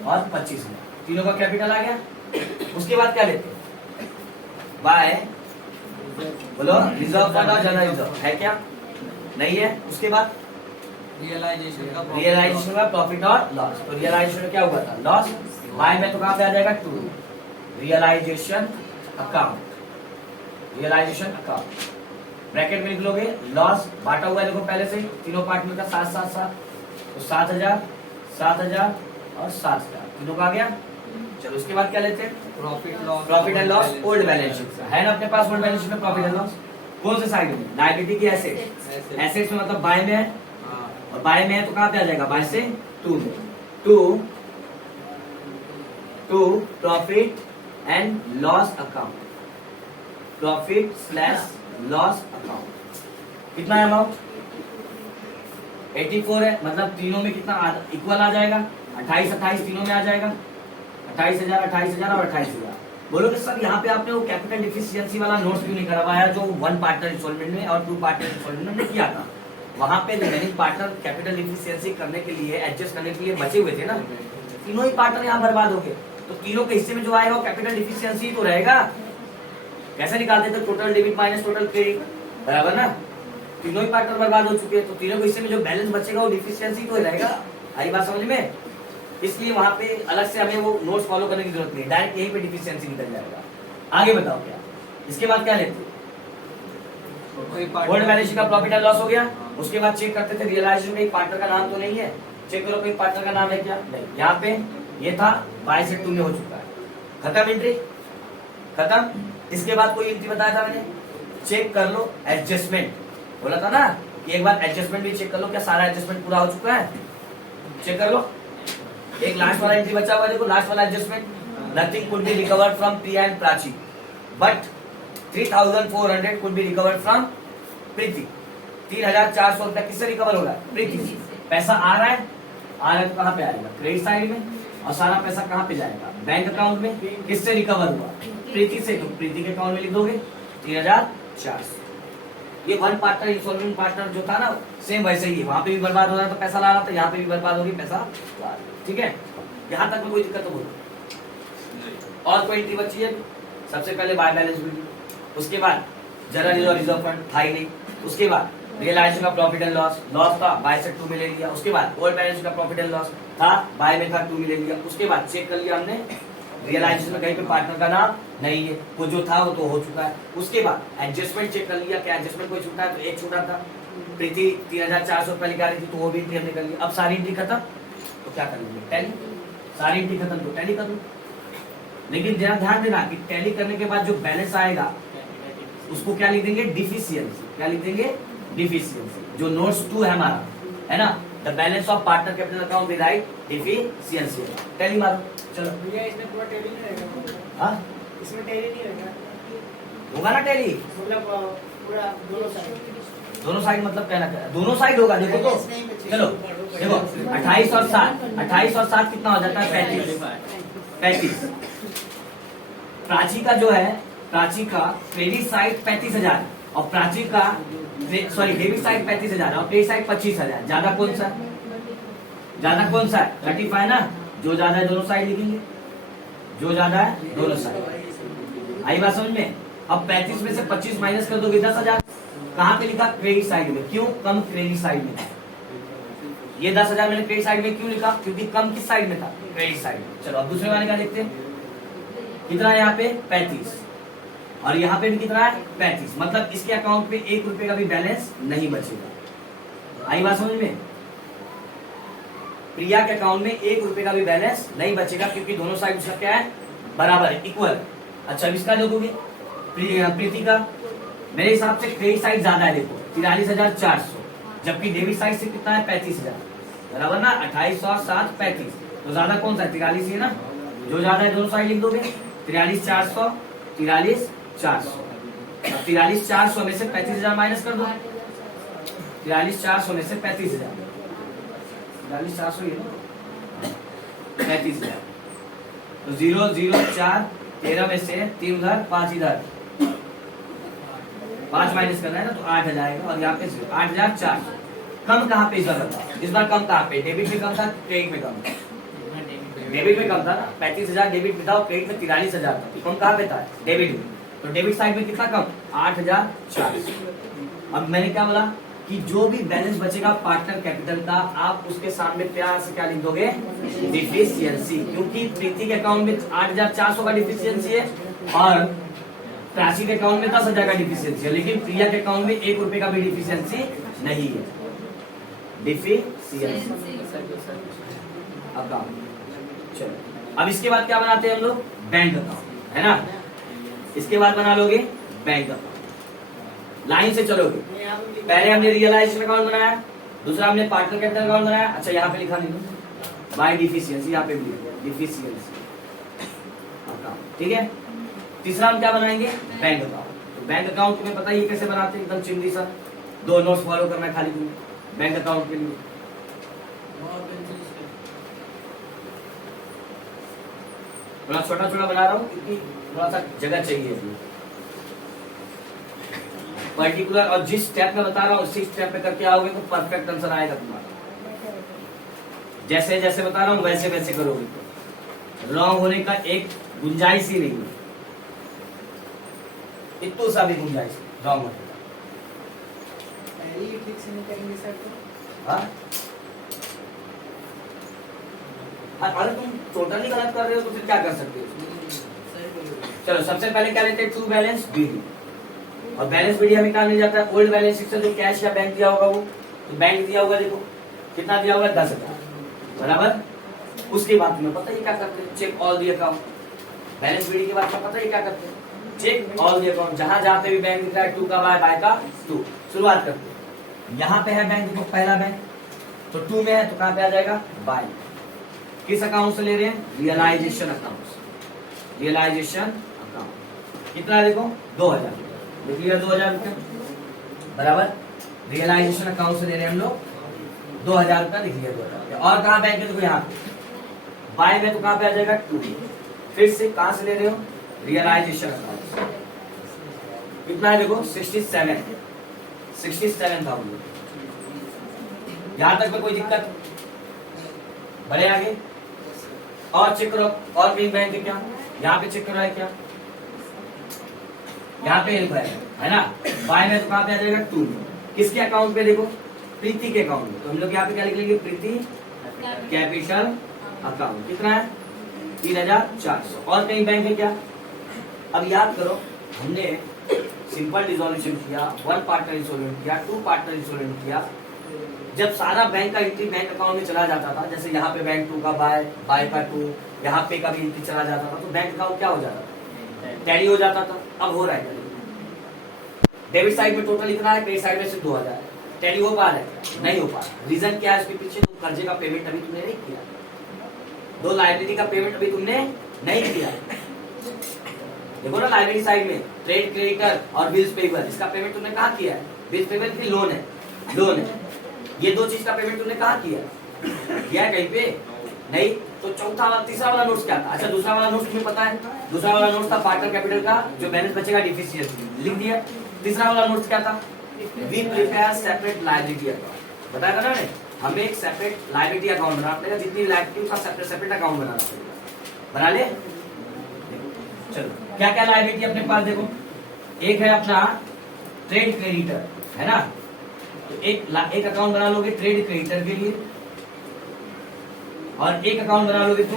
और 25,000। तीनों का कैपिटल आ गया। उसके बाद क्या लेते हैं? बाय, बोलो, रिजर्व फंड और जनरल रिजर्व है क्या? नहीं है। उसके बाद रियलाइजेशन का प्रॉफिट और लॉस। तो रियलाइजेशन में क्या हुआ था? लॉस। बाय में तो कहाँ पे आ जाएगा? 2। Realisation account, realisation account. Bracket में लिख लोगे लॉस, बांटा हुआ है देखो पहले से तीनों पार्ट में का 7-7-7, तो 7,000 7,000 और 7,000 तीनों का आ गया। चलो उसके बाद क्या लेते हैं, profit and loss old balance sheet है ना अपने पास। ओल्ड बैलेंस शीट में प्रॉफिट एंड लॉस कौन से साइड में, लायबिलिटी की एसेट, एसेट्स में मतलब बाय में है, और बाय में है तो कहां पे आ जाएगा, बाय से टू में, to profit and loss account, profit slash loss account. कितना है अमाउंट, 84 है, मतलब तीनों में कितना इक्वल आ जाएगा, 28 तीनों में आ जाएगा, 28,000 और 28,000। बोलोगे सर यहाँ पे आपने वो कैपिटल डिफिशियंसी वाला नोट्स क्यों नहीं करवाया जो 1 पार्टनर इंस्टॉलमेंट में और 2 पार्टनर इंस्टॉलमेंट में किया था। वहां पे रिमेनिंग पार्टनर कैपिटल डिफिशियंसी करने के लिए, एडजस्ट करने के लिए बचे हुए थे ना, तीनों ही पार्टनर यहाँ बर्बाद हो गए, तो तीनों के हिस्से में जो आएगा वो कैपिटल डिफिशियंसी तो रहेगा। कैसे निकालते थे, total debit minus total credit, बराबर ना। तीनों ही पार्टनर बर्बाद हो चुके हैं, तो तीनों के हिस्से में जो बैलेंस बचेगा वो डिफिशियंसी तो रहेगा। आई बात समझ में, इसलिए वहां पे अलग से हमें वो नोट्स फॉलो करने की जरूरत नहीं, डायरेक्ट यहीं पे डिफिशियंसी निकल जाएगा। आगे बताओ क्या, इसके बाद क्या लेते, ओल्ड बैलेंस शीट का प्रॉफिट एंड लॉस हो गया। उसके बाद चेक करते थे रियलाइजेशन में एक पार्टनर का नाम तो नहीं है, चेक करो कोई पार्टनर का नाम है क्या, नहीं। यहाँ पे ये था, बाय से टू में हो चुका है, खत्म एंट्री, खत्म। इसके बाद कोई एंट्री बताया था मैंने, चेक कर लो एडजस्टमेंट, बोला था ना कि एक बार एडजस्टमेंट भी चेक कर लो, क्या सारा एडजस्टमेंट पूरा हो चुका है, चेक कर लो। एक लास्ट वाला एंट्री बचा हुआ है, देखो लास्ट वाला adjustment, nothing could be recovered from Priya and Prachi but 3,400 could be recovered from Preeti. 3,400 रुपया किससे रिकवर हो रहा है, प्रीति से। पैसा आ रहा है तो कहाँ पे आएगा, क्रेडिट साइड में, और सारा पैसा कहाँ पे जाएगा, बैंक अकाउंट में। किससे रिकवर हुआ, प्रीति से, तो प्रीति के अकाउंट में लिख दोगे 3,400। ये 1 पार्टनर इंस्टॉलमेंट पार्टनर जो था ना, सेम वैसे ही, वहां पे भी बर्बाद हो रहा था पैसा ला रहा था, यहाँ पे भी बर्बाद होगी पैसा, ठीक है। यहाँ तक में कोई दिक्कत तो बोलो। और कोई एंट्री बची है, सबसे पहले बाय बैलेंस भी, उसके बाद जनरल और रिजर्व फंड था ही नहीं, उसके बाद रियलाइजेशन का प्रॉफिट एंड लॉस, लॉस था बाय से 2 में ले लिया, उसके बाद ओल्ड बैलेंस का प्रॉफिट एंड लॉस था, बाय में था 2 में ले लिया, उसके बाद चेक कर लिया हमने रियलाइजेशन में कहीं पे पार्टनर का नाम नहीं है, वो जो था वो तो हो चुका है। उसके बाद एडजस्टमेंट चेक कर लिया, क्या एडजस्टमेंट कोई छूटा है, तो एक छूटा था, प्रीति 3,400 रुपया निकाली थी, तो वो भी एंट्री हमने कर लिया। अब सारी एंट्री खत्म, तो क्या कर लेंगे, टैली, सारी एंट्री खत्म तो टैली कर लो। लेकिन ध्यान देना कि टैली करने के बाद जो बैलेंस आएगा उसको क्या लिख देंगे, डिफिशियंसी, क्या लिख देंगे, डिफिशियंसी। जो नोट्स 2 है हमारा, है ना, the balance of partner capital account with right deficiency, tally मारो। चलो भैया इसमें पूरा टैली नहीं रहेगा, हाँ इसमें टैली नहीं रहेगा, होगा ना टैली, मतलब पूरा दोनों साइड मतलब कहना क्या है, दोनों साइड होगा। देखो तो चलो देखो 28 और 7 कितना हो जाता है, 35। प्राची का जो है, प्राची का क्रेडिट साइड 35,000 और प्राची का डेबिट साइड 35,000 और क्रेडिट साइड 25,000। ज्यादा कौन सा है, 35 ना, जो ज्यादा है दोनों साइड लिखेंगे, जो ज्यादा है दोनों साइड। आई बात समझ में। अब 35 में से 25 माइनस कर दोगे 10,000, कहाँ पे लिखा, क्रेडिट साइड में। क्यों, कम क्रेडिट साइड में था। ये 10,000 मैंने क्रेडिट साइड में क्यों लिखा, क्योंकि कम किस साइड में था, क्रेडिट साइड में। चलो अब दूसरे वाले का देखते हैं, कितना है यहाँ पे 35 और यहाँ पे भी कितना है 35, मतलब इसके अकाउंट पे 1 रुपए का भी बैलेंस नहीं बचेगा। आई बात समझ में। प्रिया के अकाउंट में 1 रुपए का भी बैलेंस नहीं बचेगा, क्योंकि दोनों साइड उसका क्या है, बराबर है, इक्वल। अच्छा अब इसका जो दोगे प्रीति का, मेरे हिसाब से क्रेडिट साइड ज्यादा है, देखो 43,400, जबकि डेबिट साइड से कितना है 35,000, बराबर ना। 28 और 7 35, तो ज्यादा कौन सा है, 43 है ना, जो ज्यादा है दोनों साइड लिख दोगे। 43,400 43,400, 43,400 में से 35,000 माइनस कर दो, 43,400 में से 35,000, 43,400 ये 35,000, तो 0 0 4 13 में से 3 उधर 5 इधर, 5 माइनस करना है ना, तो 8 जाएगा और यहाँ पे 8,400। कम कहाँ पे इस बार था, इस बार कम कहाँ पे, डेबिट में कम था, क्रेडिट में कम था। डेबिट में कम था ना, 35,000 डेबिट में था और क्रेडिट में 43,000 था, तो कम कहाँ पे था, डेबिट में। तो डेबिट साइड में कितना कम, 8,400। अब मैंने क्या बोला कि जो भी बैलेंस बचेगा पार्टनर कैपिटल का, आप उसके सामने प्यार से क्या लिख दोगे, डिफिशियंसी, क्योंकि प्रीति के अकाउंट में 8,400 का डिफिशियंसी है और प्राची के अकाउंट में 10,000 का डिफिशियंसी है, लेकिन प्रिया के अकाउंट में 1 रुपए का भी डिफिशियंसी नहीं है। Deficiency account. चलो अब इसके बाद क्या बनाते हैं हम लोग? बैंक अकाउंट, है ना। इसके बाद बना लोगे बैंक अकाउंट। लाइन से चलोगे। पहले हमने रियलाइजेशन अकाउंट बनाया, दूसरा हमने पार्टनर कैपिटल अकाउंट बनाया। अच्छा यहाँ पे लिखा नहीं दो बाय डिफिशियंसी, यहाँ पे भी डिफिशियंसी अकाउंट, ठीक है। तीसरा हम क्या बनाएंगे? Bank account. तो बैंक अकाउंट तुम्हें पता ही है कैसे बनाते हैं, एकदम चिमनी सा। 2 नोट्स फॉलो करना है खाली तुम्हें बैंक अकाउंट के लिए। थोड़ा छोटा छोटा बना रहा हूँ क्योंकि थोड़ा सा जगह चाहिए इसमें पर्टिकुलर, और जिस स्टेप में बता रहा हूँ उसी स्टेप पे करके आओगे तो परफेक्ट आंसर आएगा तुम्हारा। जैसे जैसे बता रहा हूँ वैसे वैसे करोगे तो रॉन्ग होने का एक गुंजाइश ही नहीं है, इतना सा भी गुंजाइश रॉन्ग होने का। ठीक से नहीं करेंगे सर तो? हाँ? अगर तुम टोटली गलत कर रहे हो तो फिर क्या कर सकते हो? चलो सबसे पहले क्या लेते हैं? ट्रू बैलेंस बीडी, और बैलेंस बीडी हमें कहा नहीं जाता है? ओल्ड बैलेंस शीट से जो कैश या बैंक दिया होगा वो, तो बैंक दिया होगा, देखो कितना दिया होगा? 10,000, बराबर। उसके बाद तुम्हें पता ही क्या करते हैं? Check all the account. Balance BD के बाद पता ही क्या करते हैं? Check all the account. जहां जहां पे भी बैंक दिख रहा है 2 का बाय का 2, शुरुआत करते हैं। यहाँ पे है बैंक, देखो पहला बैंक, तो 2 में है तो कहां पे आ जाएगा? बाय। किस अकाउंट से ले रहे हैं? रियलाइजेशन अकाउंट से। रियलाइजेशन अकाउंट कितना है? देखो 2,000, लिख लिया 2,000 रुपया, बराबर। रियलाइजेशन अकाउंट से ले रहे हैं हम लोग 2,000 रुपया, लिख लिया 2,000 रुपया। और कहाँ बैंक है? देखो यहाँ पे बाय में, तो कहाँ पे आ जाएगा? 2। फिर से कहां से ले रहे हो? रियलाइजेशन अकाउंट से। कितना है? देखो 67,000। यहां तक में कोई दिक्कत? बढ़े आगे और चेक करो, और कहीं बैंक है क्या? यहाँ पे चेक करो है क्या? यहाँ पे है ना। बाय में तो कहां पे आ जाएगा? 2। किसके अकाउंट पे? देखो प्रीति के अकाउंट में, तो हम लोग यहाँ पे क्या लिख लेंगे? प्रीति कैपिटल अकाउंट। कितना है? 3,400। और कहीं बैंक है क्या? अब याद करो, हमने सिंपल डिसोल्यूशन किया, 1 पार्टनर इंसॉल्वेंट किया, 2 पार्टनर इंसॉल्वेंट किया। जब सारा बैंक का एंट्री बैंक अकाउंट में चला जाता था, जैसे यहाँ पे बैंक 2 का बाय का 2, यहाँ पे का भी एंट्री चला जाता था, तो बैंक अकाउंट क्या हो जाता था? टैली हो जाता था। अब हो रहा है डेबिट साइड में टोटल इतना है, क्रेडिट साइड में सिर्फ 2,000। टैली हो पा रहा है? नहीं हो पा रहा। रीजन क्या है इसके पीछे? तुम कर्जे का पेमेंट अभी तुमने नहीं किया, 2 लायबिलिटी का पेमेंट अभी तुमने नहीं किया। देखो ना लायबिलिटी साइड में ट्रेड क्रेडिटर और बिल्स पेबल, इसका पेमेंट तुमने कहाँ किया है? बिल्स पेबल की लोन है। ये 2 चीज का पेमेंट तुमने कहाँ किया है कहीं पे? नहीं। तो तीसरा वाला नोट्स क्या था? अच्छा दूसरा वाला नोट्स तुम्हें पता है? दूसरा वाला नोट्स था पार्टनर कैपिटल का, जो बैलेंस बचेगा डिफिशियंसी, लिख दिया। तीसरा वाला नोट्स क्या था? We prepare separate liability account. बताया था ना हमें एक सेपरेट लायबिलिटी अकाउंट बनाना पड़ेगा, जितनी लायबिलिटी उसका सेपरेट अकाउंट बनाना पड़ेगा। बना ले। चलो क्या क्या लायबिलिटी अपने पास देखो, एक है अपना ट्रेड क्रेडिटर, है ना। तो एक अकाउंट बना लोगे ट्रेड क्रेडिटर के लिए, और एक अकाउंट बना लोगे तो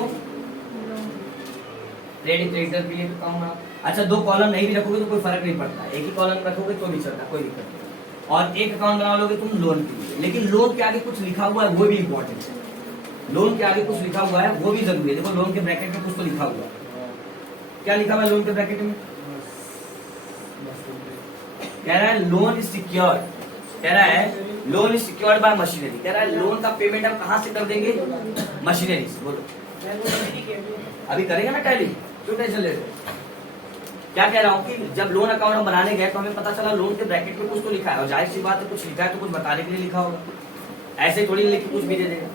ट्रेड क्रेडिटर के लिए अकाउंट बना। अच्छा 2 कॉलम नहीं भी रखोगे तो कोई फर्क नहीं पड़ता, एक ही कॉलम रखोगे तो नहीं चलता, कोई दिक्कत नहीं। और एक अकाउंट बना लोगे तुम लोन के लिए, लेकिन लोन के आगे कुछ लिखा हुआ है वो भी इंपॉर्टेंट है। लोन के आगे कुछ लिखा हुआ है वो भी जरूरी है। देखो लोन के ब्रैकेट में कुछ तो लिखा हुआ है, क्या लिखा हुआ है लोन के ब्रैकेट में? कह रहा है लोन इज सिक्योर्ड, कह रहा है loan is secured by machinery, कह रहा है लोन का पेमेंट हम कहां से कर देंगे? मशीनरी से। बोलो अभी करेंगे ना टैली, क्यों टेंशन ले रहे हो? क्या कह रहा हूँ कि जब लोन अकाउंट हम बनाने गए तो हमें पता चला लोन के ब्रैकेट में कुछ तो लिखा है, और जाहिर सी बात है कुछ लिखा है तो कुछ बताने के लिए लिखा होगा, ऐसे थोड़ी लिख के कुछ भी दे देगा।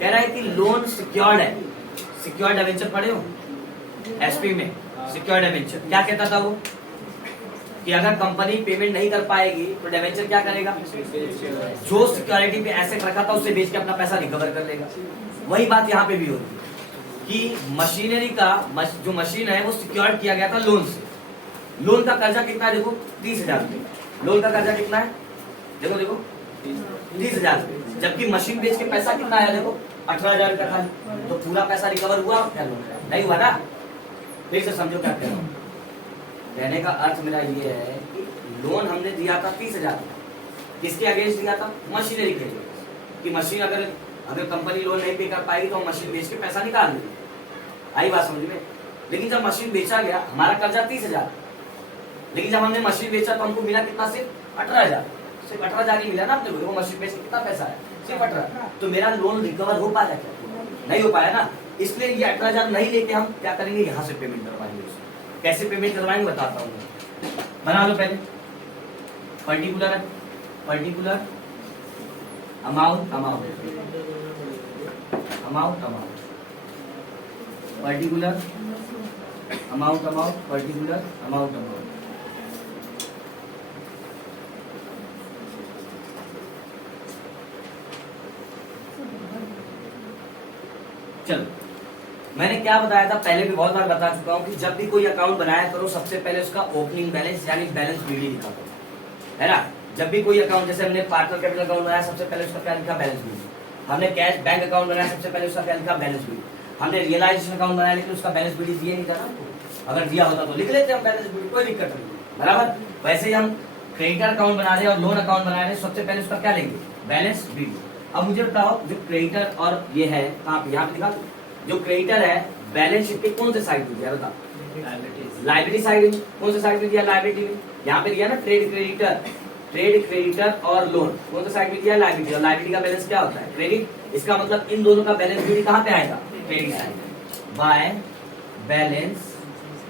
कह रहा है कि लोन सिक्योर्ड है। सिक्योर्ड डिवेंचर पढ़े हो एसपी में? सिक्योर्ड डिवेंचर क्या कहता था वो? कि अगर कंपनी पेमेंट नहीं कर पाएगी तो डिवेंचर क्या करेगा? जो सिक्योरिटी पे एसेट रखा था उससे बेच के अपना पैसा रिकवर कर लेगा। वही बात यहाँ पे भी होती है कि मशीनरी का जो मशीन है वो सिक्योर्ड किया गया था लोन से। लोन का कर्जा कितना है? देखो 30,000 रुपये। लोन का कर्जा कितना है? देखो 30,000 रुपये, जबकि मशीन बेच के पैसा कितना आया? देखो 18,000 रुपया खाली। तो पूरा पैसा रिकवर हुआ क्या? नहीं हुआ ना। फिर से समझो क्या कह रहा हूँ। कहने का अर्थ मेरा ये है कि लोन हमने दिया था 30,000, किसके अगेंस्ट दिया था? मशीनरी के लिए, कि मशीन अगर कंपनी लोन नहीं पे कर पाएगी तो हम मशीन बेच के पैसा निकाल देंगे। आई बात समझ में? लेकिन जब मशीन बेचा गया, हमारा कर्जा 30,000, लेकिन जब हमने मशीन बेचा तो हमको मिला कितना? सिर्फ 18,000। सिर्फ 18,000 ही मिला ना अपने को। वो मशीन बेच के कितना पैसा है? सिर्फ 18। तो मेरा लोन रिकवर हो पाया क्या? नहीं हो पाया ना। इसलिए ये 18,000 नहीं लेके हम क्या करेंगे? यहाँ से पेमेंट करवाएंगे। कैसे पेमेंट करवाएंगे बताता हूँ। बना लो पहले पर्टिकुलर अमाउंट पर्टिकुलर अमाउंट। चलो, मैंने क्या बताया था? पहले भी बहुत बार बता चुका हूं कि जब भी कोई अकाउंट बनाया करो, सबसे पहले उसका ओपनिंग बैलेंस यानी बैलेंस बीडी लिखा करो, है ना। जब भी कोई अकाउंट, जैसे हमने पार्टनर कैपिटल अकाउंट बनाया, सबसे पहले उसका क्या लिखा? Balance BD. हमने कैश बैंक अकाउंट बनाया, सबसे पहले उसका क्या लिखा? Balance BD. हमने रियलाइजेशन अकाउंट बनाया, लेकिन उसका बैलेंस बीडी दिया नहीं था ना। अगर दिया होता तो लिख लेते हम बैलेंस बीडी, कोई दिक्कत नहीं, बराबर। वैसे ही हम क्रेडिटर अकाउंट बना रहे और लोन अकाउंट बना रहे, सबसे पहले उसका क्या लेंगे? Balance BD. अब मुझे बताओ, जो क्रेडिटर और ये है कहाँ पे? यहाँ पे दिखा। जो क्रेडिटर है बैलेंस शीट के कौन से साइड में दिया? बता। लाइबिलिटी साइड में। कौन से साइड में दिया? लाइबिलिटी में। यहाँ पे दिया ना ट्रेड क्रेडिटर और लोन, कौन सा साइड में दिया? लाइबिलिटी। और लाइबिलिटी का बैलेंस क्या होता है? क्रेडिट। इसका मतलब इन दोनों का बैलेंस बीडी कहाँ पे आएगा? Credit side. By balance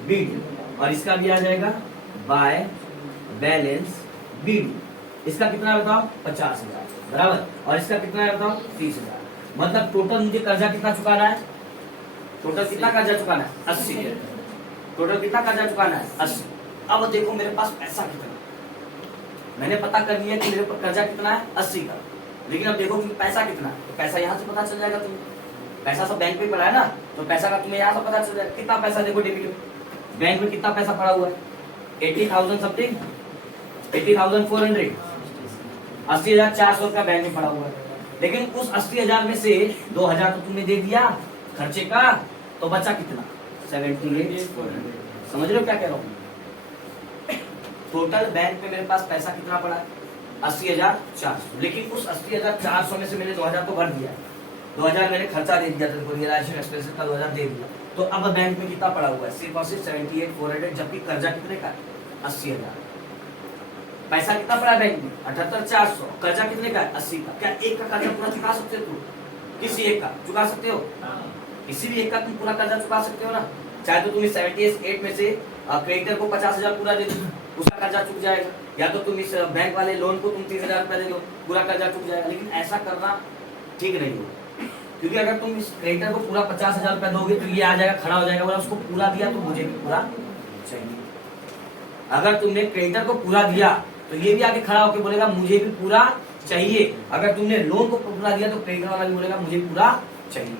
BD. और इसका भी आ जाएगा बाय बैलेंस बीडी। इसका कितना बताओ? 50,000, बराबर। और इसका कितना है बताओ? 30,000। मतलब टोटल मुझे कर्जा कितना चुकाना है? टोटल कितना कर्जा चुकाना है? 80। टोटल कितना कर्जा चुकाना है? 80। अब देखो मेरे पास पैसा कितना, मैंने पता कर लिया कि मेरे ऊपर कर्जा कितना है? 80 का। लेकिन अब देखो कि पैसा कितना है, तो पैसा यहाँ से पता चल जाएगा तुम्हें। पैसा सब बैंक पे पड़ा है ना, तो पैसा का तुम्हें यहाँ से पता चल जाएगा। कितना पैसा देखो डेबिट में, बैंक में कितना पैसा पड़ा हुआ है? 80,000 समथिंग, 80,400, 80,400 का बैंक में पड़ा हुआ है। लेकिन उस 80,000 में से 2,000 तो तुमने दे दिया खर्चे का, तो बचा कितना? 78,400। समझ रहे हो क्या कह रहा हूँ? टोटल बैंक में मेरे पास पैसा कितना पड़ा? 80,400। लेकिन उस 80,400 में से मैंने 2,000 तो भर दिया, 2,000 मैंने खर्चा दे दिया, रियलाइजेशन एक्सपेंसेस का 2,000 दे दिया। तो अब बैंक में कितना पड़ा हुआ है? सिर्फ और सिर्फ 78,400, जबकि कर्जा कितने का? 80,000। पैसा कितना पड़ा बैंक में? 78,400। कर्जा कितने का? 80 का। क्या एक का कर्जा पूरा चुका सकते हो तुम? किसी एक का चुका सकते हो? किसी भी एक का तुम पूरा कर्जा चुका सकते हो ना। चाहे तो तुम्हें 78 में से क्रेडिटर को 50,000 पूरा दे दो, उसका कर्जा चुक जाएगा। या तो तुम इस बैंक वाले लोन को तुम 30,000 रुपया दे दो, पूरा कर्जा चुक जाएगा। लेकिन ऐसा करना ठीक नहीं होगा, क्योंकि अगर तुम इस क्रेडिटर को पूरा 50,000 रुपया दोगे तो ये आ जाएगा, खड़ा हो जाएगा, बोला उसको पूरा दिया तो मुझे भी पूरा चाहिए। अगर तुमने क्रेडिटर को पूरा दिया तो ये भी आके खड़ा होकर बोलेगा मुझे भी पूरा चाहिए। अगर तुमने लोन को पूरा दिया तो क्रेडिटर वाला भी बोलेगा मुझे पूरा चाहिए।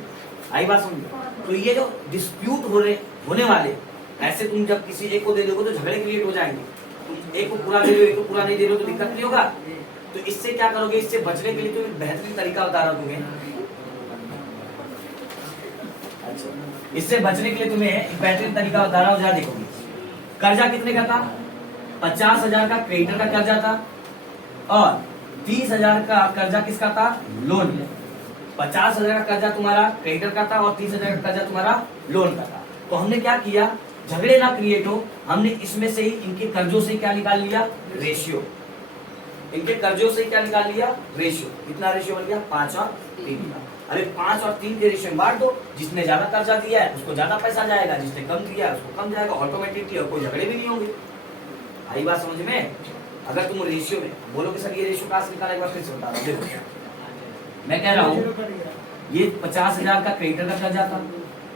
आई बात समझो? तो ये जो डिस्प्यूट होने वाले, ऐसे तुम जब किसी एक को दे दोगे तो झगड़े क्रिएट हो जाएंगे। तुम एक को पूरा दे दो, एक को पूरा नहीं दे दो तो दिक्कत नहीं होगा। तो इससे क्या करोगे? इससे बचने के लिए तो एक बेहतरीन तरीका बता रहा हूं तुम्हें। इससे बचने के लिए तुम्हें एक बेहतरीन तरीका बता रहा हूं, जरा देखोगे। कर्जा कितने का था? 50,000 का क्रेडिटर का कर्जा था और 30,000 का कर्जा किसका था? लोन में। 50,000 का कर्जा तुम्हारा क्रेडिटर का था और 30,000 का कर्जा तुम्हारा लोन का था। तो हमने क्या किया, झगड़े ना क्रिएट हो, हमने इसमें से ही इनके कर्जों से क्या निकाल लिया? रेशियो। इनके कर्जों से क्या निकाल लिया? रेशियो। कितना रेशियो बन गया? 5 और 3 का। अरे 5 और 3 के रेशियो में बांट दो। जिसने ज्यादा कर्जा दिया है उसको ज्यादा पैसा जाएगा, जिसने कम दिया है उसको कम जाएगा, ऑटोमेटिकली, और कोई झगड़े भी नहीं होंगे। आई बात समझ में? अगर तुम रेशियो में बोलोगे सर ये रेशियो कहां से निकाला, एक बार फिर से बता रहा हूँ। देखो मैं कह रहा हूँ ये 50,000 का क्रेडिटर का कर्जा था,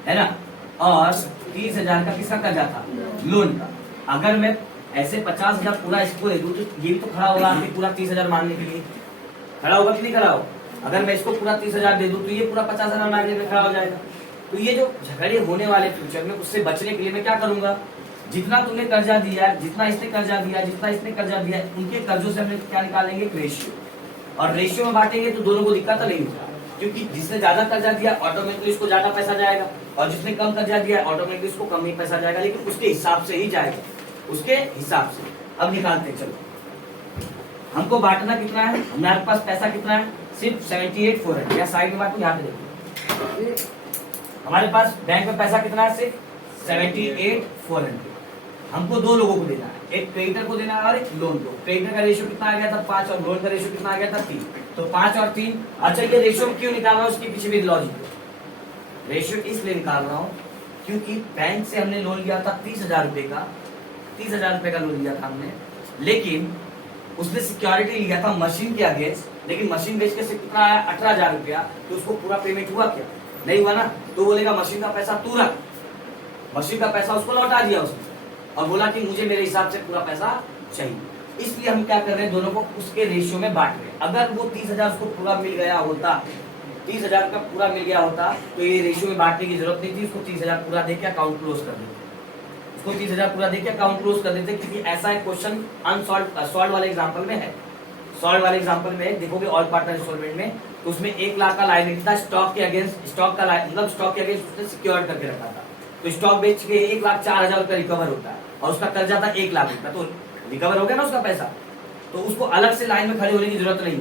है ना, और 30,000 का किसका कर्जा था? लोन का। अगर मैं ऐसे 50,000 पूरा इसको दे दूं तो ये भी तो खड़ा होगा पूरा 30,000 मांगने के लिए, खड़ा होगा कि नहीं खड़ा होगा? अगर मैं इसको पूरा 30,000 दे दूं तो ये पूरा 50,000 मांगने में खड़ा हो जाएगा। तो ये जो झगड़े होने वाले फ्यूचर में, उससे बचने के लिए मैं क्या करूंगा? जितना तुमने कर्जा दिया है, जितना इसने कर्जा दिया, जितना इसने कर्जा दिया है, उनके कर्जों से हम क्या निकालेंगे? रेशियो। और रेशियो में बांटेंगे तो दोनों को दिक्कत नहीं होगा, क्योंकि जिसने ज्यादा कर्जा दिया ऑटोमेटिकली उसको ज्यादा पैसा जाएगा, और जिसने कम कर्जा दिया ऑटोमेटिकली उसको कम ही पैसा जाएगा, लेकिन उसके हिसाब से ही जाएगा। उसके हिसाब से। अब निकालते हैं, चलो हमको बांटना कितना है, हमारे पास पैसा कितना है, सिर्फ 78,400। या साइड में बांटू, यहाँ पे देखो हमारे पास बैंक में पैसा कितना है, सिर्फ 78,400। हमको दो लोगों को देना है, एक क्रेडिटर को देना है और एक लोन को। क्रेडिटर का रेशियो कितना आ गया था 5 और लोन का रेशियो कितना आ गया था 3। तो 5 और 3। अच्छा ये रेशियो क्यों निकाल रहा हूँ, उसके पीछे भी लॉजिक है। रेशियो इसलिए निकाल रहा हूँ क्योंकि बैंक से हमने लोन लिया था 30,000 रुपए का, 30,000 रुपए का लोन लिया था हमने, लेकिन उसने सिक्योरिटी लिया था मशीन के अगेंस्ट, लेकिन मशीन बेच के कितना आया 18,000 रुपया। तो उसको पूरा पेमेंट हुआ क्या, नहीं हुआ ना। तो बोलेगा मशीन का पैसा तू रख, मशीन का पैसा उसको लौटा दिया उसने और बोला कि मुझे मेरे हिसाब से पूरा पैसा चाहिए। इसलिए हम क्या कर रहे हैं, दोनों को उसके रेशियो में बांट रहे हैं। अगर वो 30,000 उसको पूरा मिल गया होता, 30,000 का पूरा मिल गया होता तो ये रेशियो में बांटने की जरूरत नहीं थी। उसको 30,000 पूरा देके अकाउंट क्लोज कर देते, उसको 30,000 पूरा देके अकाउंट क्लोज कर देते, क्योंकि ऐसा एक क्वेश्चन सॉल्व वाले एग्जाम्पल में है। सॉल्व वाले एग्जाम्पल में देखो भी ऑल पार्टनर इंस्टॉलमेंट में, तो उसमें 1 लाख का लायबिलिटी था स्टॉक के अगेंस्ट, स्टॉक का मतलब स्टॉक के अगेंस्ट उसने सिक्योर करके रखा था। तो स्टॉक बेच के 1,04,000 रुपया रिकवर होता है और उसका कर्जा था 1 लाख रुपया, तो रिकवर हो गया ना उसका पैसा। तो उसको अलग से लाइन में खड़े होने की जरूरत नहीं,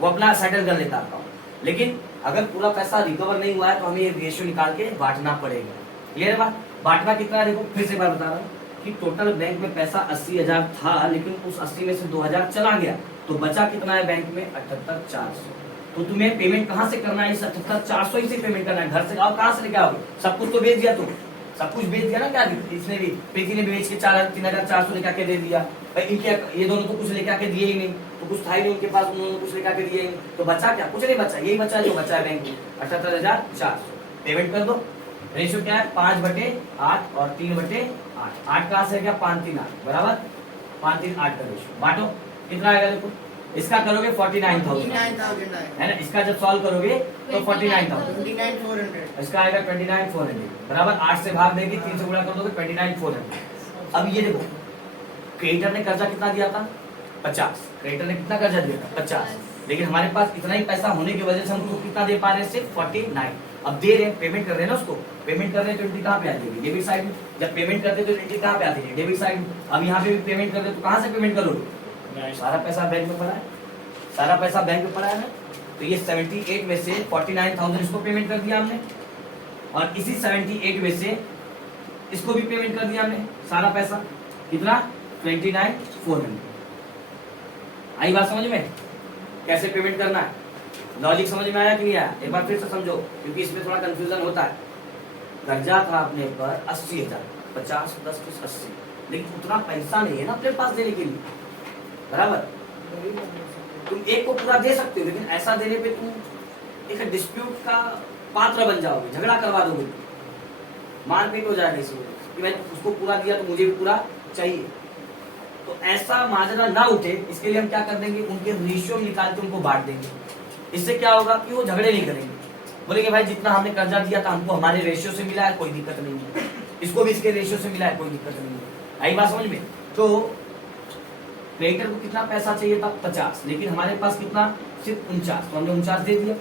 वो अपना सेटल कर लेता था। लेकिन अगर पूरा पैसा रिकवर नहीं हुआ है तो हमें ये रेशियो निकाल के बांटना पड़ेगा। क्लियर बात, बांटना कितना है, देखो फिर से बार बता रहा हूँ कि टोटल बैंक में पैसा 80,000 था, लेकिन उस 80 में से 2,000 चला गया, तो बचा कितना है बैंक में 78,400। तो तुम्हें पेमेंट कहाँ से करना है, इस 78,400 ही से पेमेंट करना है। घर से आओ, कहाँ से लेके आओगे, सब कुछ तो बेच दिया, तुम सब कुछ बेच दिया ना। क्या इसने भी, प्रीति ने बेच के 3,400 लेकर के दे दिया भाई। इनके ये दोनों तो कुछ लेकर के दिए ही नहीं, तो कुछ था ही नहीं उनके पास, उन्होंने कुछ लेकर के दिए ही नहीं, तो बचा क्या, कुछ नहीं बचा। यही बचा जो बचा है बैंक में 78,400। पेमेंट कर दो। रेशियो क्या है 5/8 और 3/8। 8 कहाँ से गया 5 3 8 बराबर 5 3 8 का रेशियो। बांटो कितना आएगा, देखो इसका करोगे 49,000 है ना। इसका जब सॉल्व करोगे तो 49,000, इसका आएगा 29,400 बराबर 8 से भाग देगी, 3 से गुणा कर दोगे 29,400। अब ये देखो क्रेडिटर ने कर्जा कितना दिया था 50, क्रेडिटर ने कितना कर्जा दिया था 50, लेकिन हमारे पास इतना ही पैसा होने की वजह से हम उसको कितना दे पा रहे हैं, सिर्फ 49। अब दे रहे हैं, पेमेंट कर रहे हैं ना उसको, पेमेंट कर रहे हैं तो एंट्री कहाँ पे आती है, डेबिट साइड में। जब पेमेंट करते तो एंट्री कहाँ पे आती है, डेबिट साइड में। अब यहाँ पे भी पेमेंट कर रहे तो कहाँ से पेमेंट करोगे, सारा पैसा बैंक में पड़ा है, सारा पैसा बैंक में पड़ा है ना। तो ये 78 में से 49,000 इसको पेमेंट कर दिया हमने, और इसी 78 में से इसको भी पेमेंट कर दिया हमने, सारा पैसा कितना 29,400। आई बात समझ में, कैसे पेमेंट करना है, लॉजिक समझ में आया कि नहीं आया, एक बार फिर से समझो, क्योंकि इसमें थोड़ा कंफ्यूजन होता है। कर्जा था अपने पर 80,000, 50 10 80, लेकिन उतना पैसा नहीं है ना अपने पास देने के लिए, बराबर। तुम एक को पूरा दे सकते हो, लेकिन ऐसा देने पे तुम एक डिस्प्यूट का पात्र बन जाओगे, झगड़ा करवा दोगे, मारपीट हो जाएगा इसी वजह कि मैंने उसको पूरा दिया तो मुझे भी पूरा चाहिए। तो ऐसा माजरा ना उठे, इसके लिए हम क्या कर देंगे, उनके रेशियो निकाल के उनको बांट देंगे। इससे क्या होगा कि वो झगड़े नहीं करेंगे, बोलेंगे भाई जितना हमने कर्जा दिया था हमको हमारे रेशियो से मिला है, कोई दिक्कत नहीं है, इसको भी इसके रेशियो से मिला है, कोई दिक्कत नहीं है। आई बात समझ में। तो क्रेडिटर को कितना पैसा चाहिए था 50, लेकिन हमारे पास कितना सिर्फ 49, तो हमने 49 दे दिया।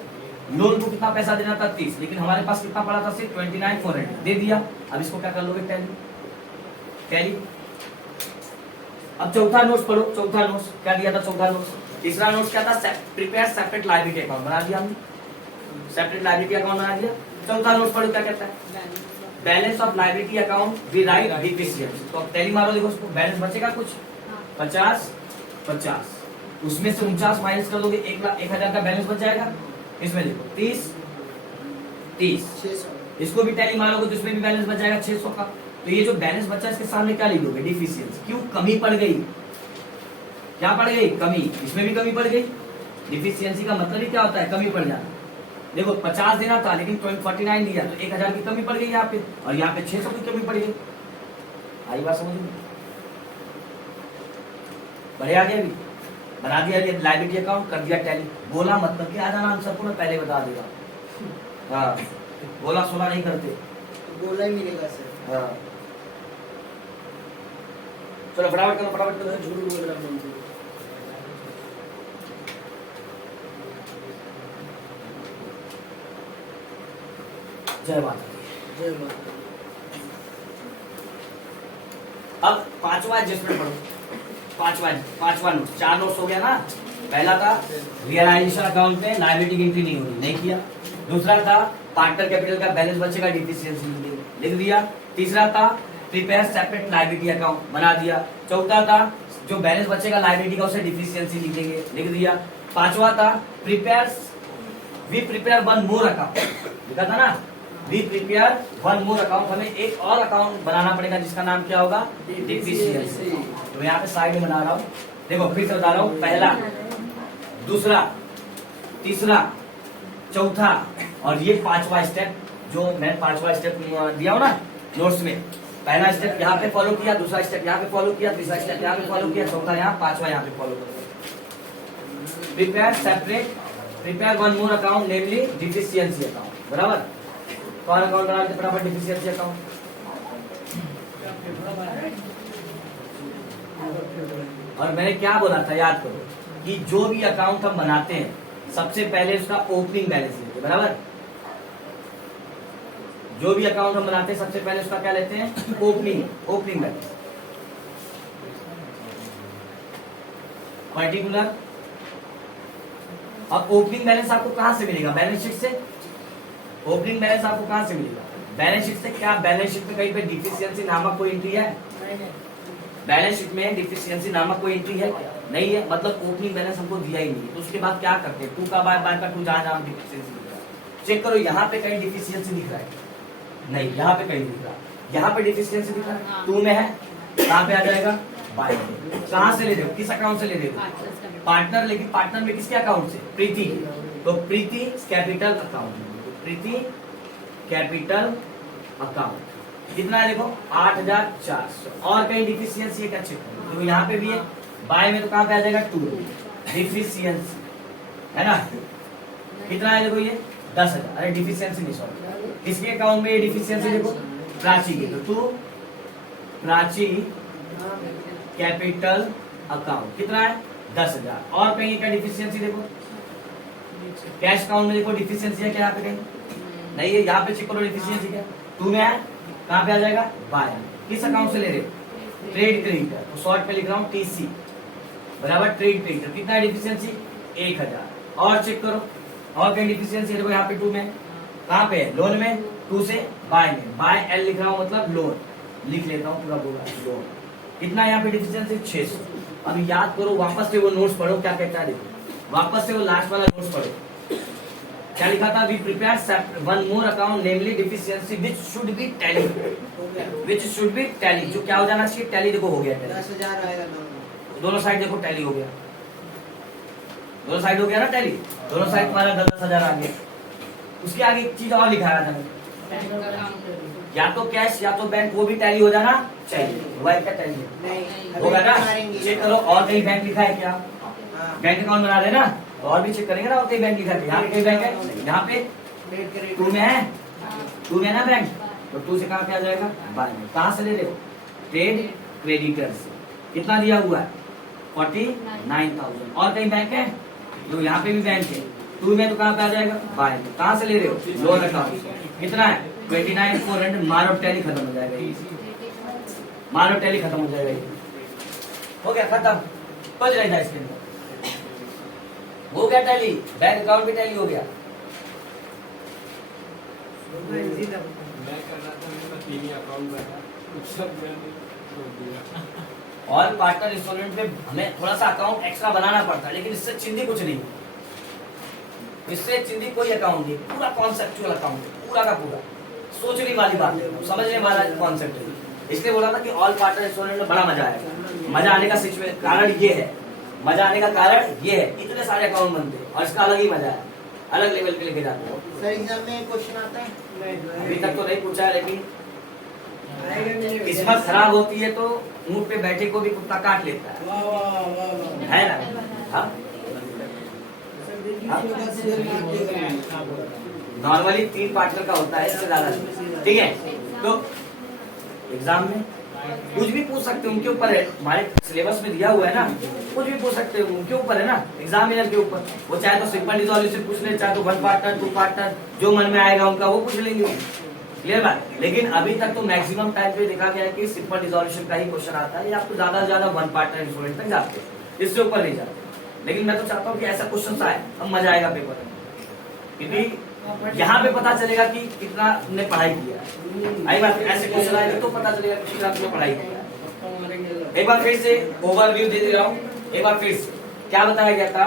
लोन को कितना पैसा देना था 30, लेकिन हमारे पास कितना पड़ा था सिर्फ 29,400 दे दिया। अब इसको क्या कर लोगे, टैली। अब चौथा नोट्स पढ़ो, चौथा नोट्स क्या दिया था, चौथा नोट्स तीसरा नोट्स क्या था, प्रिपेयर सेपरेट लायबिलिटी अकाउंट बना दिया हमने, सेपरेट लायबिलिटी अकाउंट बना दिया। चौथा नोट्स पढ़ो क्या कहता है, balance of liability account we write deficiency. तो अब टैली मारो, देखो उसको बैलेंस बचेगा कुछ 50, उसमें से 49 माइनस कर दोगे 1,00,000 का बैलेंस बच जाएगा। इसमें देखो 30, इसको भी टैली मारोगे तो इसमें भी बैलेंस बच जाएगा 600 का। तो ये जो बैलेंस बचा इसके सामने क्या लिखोगे, डिफिशियंसी। क्यों, कमी पड़ गई, क्या पड़ गई, कमी, इसमें भी कमी पड़ गई। डिफिशियंसी का मतलब ही क्या होता है, कमी पड़ जाना। देखो 50 देना था लेकिन 49 दिया, तो 1,000 की कमी पड़ गई यहाँ पे, और यहाँ पे 600 की कमी पड़ गई। आई बात समझ में, बढ़े आगे भी बना दिया लायबिलिटी अकाउंट, कर दिया टैली। बोला मतलब कि आ जाना, हम सबको मैं पहले बता देगा। हाँ, बोला सोला नहीं करते, तो बोला ही मिलेगा सर। हाँ चलो फटाफट करो, फटाफट करो। झूठ बोल रहा हूँ। जय माता दी। जय माता। अब पांचवा एडजस्टमेंट पढ़ो, पांचवा नोट, 4 नोट्स हो गया ना। पहला था रियलाइजेशन अकाउंट में लायबिलिटी की एंट्री नहीं होगी, नहीं किया। दूसरा था पार्टनर कैपिटल का बैलेंस बचेगा, डिफिशियंसी लिख दिया। तीसरा था प्रिपेयर सेपरेट लायबिलिटी अकाउंट, बना दिया। चौथा था जो बैलेंस बचेगा लायबिलिटी का उसे डिफिशियंसी लिखेंगे, लिख दिया। पांचवा था we prepare one more account, लिखा था ना, we prepare one more account, हमें एक और अकाउंट बनाना पड़ेगा जिसका नाम क्या होगा, डिफिशियंसी। तो यहाँ पे साइड में बना रहा हूँ, देखो फिर से बता रहा हूँ, पहला, दूसरा, तीसरा, चौथा और ये पांचवा स्टेप, जो मैं पांचवा स्टेप दिया हूँ ना नोट्स में। पहला स्टेप यहाँ पे फॉलो किया, दूसरा स्टेप यहाँ पे फॉलो किया, तीसरा स्टेप यहाँ पे फॉलो किया, चौथा यहाँ, पांचवा यहाँ पे फॉलो किया। Prepare one more account namely deficiency account, बराबर। कौन अकाउंट बना लेते फटाफट, डिफिशियंसी अकाउंट। और मैंने क्या बोला था याद करो, कि जो भी अकाउंट हम बनाते हैं सबसे पहले उसका ओपनिंग बैलेंस लेते हैं, बराबर। जो भी अकाउंट हम बनाते हैं सबसे पहले उसका क्या लेते हैं, ओपनिंग बैलेंस पर्टिकुलर। अब ओपनिंग बैलेंस आपको कहां से मिलेगा, बैलेंस शीट से। ओपनिंग बैलेंस आपको कहां से मिलेगा, बैलेंस शीट से। क्या बैलेंस शीट में कहीं पे डिफिशियंसी नामक कोई एंट्री है, बैलेंस शीट में डिफिशियंसी नामक कोई एंट्री है क्या, नहीं है, मतलब ओपनिंग बैलेंस हमको दिया ही नहीं है। तो उसके बाद क्या करते हैं, 2 का बाय का 2 जहां डिफिशियंसी दिख रहा है, चेक करो यहाँ पे कहीं डिफिशियंसी दिख रहा है, नहीं यहाँ पे कहीं दिख रहा, यहाँ पे डिफिशियंसी दिख रहा है, 2 में है, कहाँ पे आ जाएगा, बाय। कहाँ से ले रहे हो, किस अकाउंट से ले रहे हो, पार्टनर। लेकिन पार्टनर में किसके अकाउंट से, प्रीति। तो प्रीति कैपिटल अकाउंट, प्रीति कैपिटल अकाउंट कितना है देखो, 8,400। और कहीं डिफिशियंसी है क्या, चेक करो। तो यहाँ पे भी है, बाय में तो कहाँ पे आ जाएगा, 2 डिफिशियंसी है ना। कितना है देखो ये 10,000, अरे डिफिशियंसी नहीं, सॉरी, किसके अकाउंट में ये डिफिशियंसी देखो, प्राची की। तो 2 प्राची कैपिटल अकाउंट कितना है, 10,000। और कहीं का डिफिशियंसी देखो, कैश अकाउंट में देखो डिफिशियंसी है क्या, यहाँ पे कहीं नहीं है, यहाँ पे चेक करो डिफिशियंसी क्या, 2 में है, कहाँ पे आ जाएगा, बाय। किस अकाउंट से ले रहे हो, ट्रेड क्रेडिटर, तो शॉर्ट पे लिख रहा हूँ टीसी, बराबर, ट्रेड क्रेडिटर। कितना है डिफिशियंसी, 1,000। और चेक करो, और कहीं डिफिशियंसी देखो, यहाँ पे 2 में, कहाँ पे है, लोन में, 2 से बाय में, बाय एल लिख रहा हूँ, मतलब लोन, लिख लेता हूँ पूरा बोला, लोन। कितना यहाँ पे डिफिशियंसी, 600। अब याद करो, वापस से वो नोट्स पढ़ो, क्या कहता है देखो, वापस से वो लास्ट वाला नोट्स पढ़ो, क्या लिखा था, we prepare one more account namely deficiency which should be tally, which should be tally, जो क्या हो जाना चाहिए, टैली। देखो हो गया, 10,000 आएगा दोनों साइड देखो टैली हो गया, दोनों साइड हो गया ना टैली, दोनों साइड तुम्हारा 10,000 आ गया। उसके आगे एक चीज और लिखाया था, या तो कैश या तो बैंक, वो भी टैली हो जाना चाहिए, मोबाइल का टैली होगा ना। चेक करो और कहीं बैंक लिखा है क्या, बैंक अकाउंट बना रहे ना, और भी चेक करेंगे ना, और कहीं बैंक लिखा है, यहाँ पे कहीं बैंक है, यहाँ पे 2 में है, 2 में ना बैंक, तो 2 से कहाँ पे आ जाएगा, बाय में। कहाँ से ले रहे हो, ट्रेड क्रेडिटर से। कितना दिया हुआ है, 49,000। और कहीं बैंक है, जो यहाँ पे भी बैंक है, 2 में तो कहाँ पे आ जाएगा, बाय में। कहाँ से ले रहे हो, लोन अकाउंट। कितना है, 29,400। मारो टैली खत्म हो जाएगा, मारो टैली खत्म हो जाएगा, हो गया खत्म, बच रहेगा इसके अंदर, हो गया टैली, बैंक अकाउंट भी टैली हो गया। मैं कर रहा था, मेरा 3 ही अकाउंट रहा, कुछ सब मैंने छोड़ दिया। और पार्टनर इंस्टॉलमेंट में हमें थोड़ा सा अकाउंट एक्स्ट्रा बनाना पड़ता है, लेकिन इससे चिंदी कुछ नहीं, इससे चिंदी कोई अकाउंट नहीं, पूरा कॉन्सेप्चुअल अकाउंट है, पूरा का पूरा सोचने वाली बात है, समझने वाला कॉन्सेप्ट है। इसलिए बोला था कि ऑल पार्टनर इंस्टॉलमेंट में बड़ा मजा आएगा। मजा आने का कारण ये है, मजा आने का कारण ये है, इतने सारे अकाउंट बनते हैं और इसका अलग ही मजा है, अलग लेवल पे लेके जाते हैं। सर एग्जाम में क्वेश्चन आता है, अभी तक तो नहीं पूछा है, लेकिन किस्मत खराब होती है तो ऊँट पे बैठे को भी कुत्ता काट लेता है ना। हाँ? नॉर्मली 3 पार्टनर का होता है, इससे ज्यादा नहीं। ठीक है, तो एग्जाम में कुछ भी पूछ सकते हैं, उनके ऊपर है, हमारे सिलेबस में दिया हुआ है ना, कुछ भी पूछ सकते हैं, उनके ऊपर है ना, एग्जामिनर के ऊपर। वो चाहे तो सिंपल रिजोल्यूशन पूछ ले, चाहे तो 1 पार्टनर 2 पार्टनर, जो मन में आएगा उनका वो पूछ लेंगे, क्लियर बात। लेकिन अभी तक तो मैक्सिमम टाइम पे देखा गया है कि सिंपल डिसोल्यूशन का ही क्वेश्चन आता है, या आपको ज्यादा से ज्यादा वन पार्टनर इंस्ट्रूमेंट तक जाते हैं, इससे ऊपर नहीं जाते। लेकिन मैं तो चाहता हूँ कि ऐसा क्वेश्चन आए, अब मजा आएगा पेपर में, क्योंकि यहाँ पे पता चलेगा कि कितना तुमने पढ़ाई किया है। आई बात, ऐसे क्वेश्चन आएगा तो पता चलेगा कि कितना तुमने पढ़ाई किया है। एक बार फिर से ओवरव्यू दे दे रहा हूँ, एक बार फिर से क्या बताया गया था।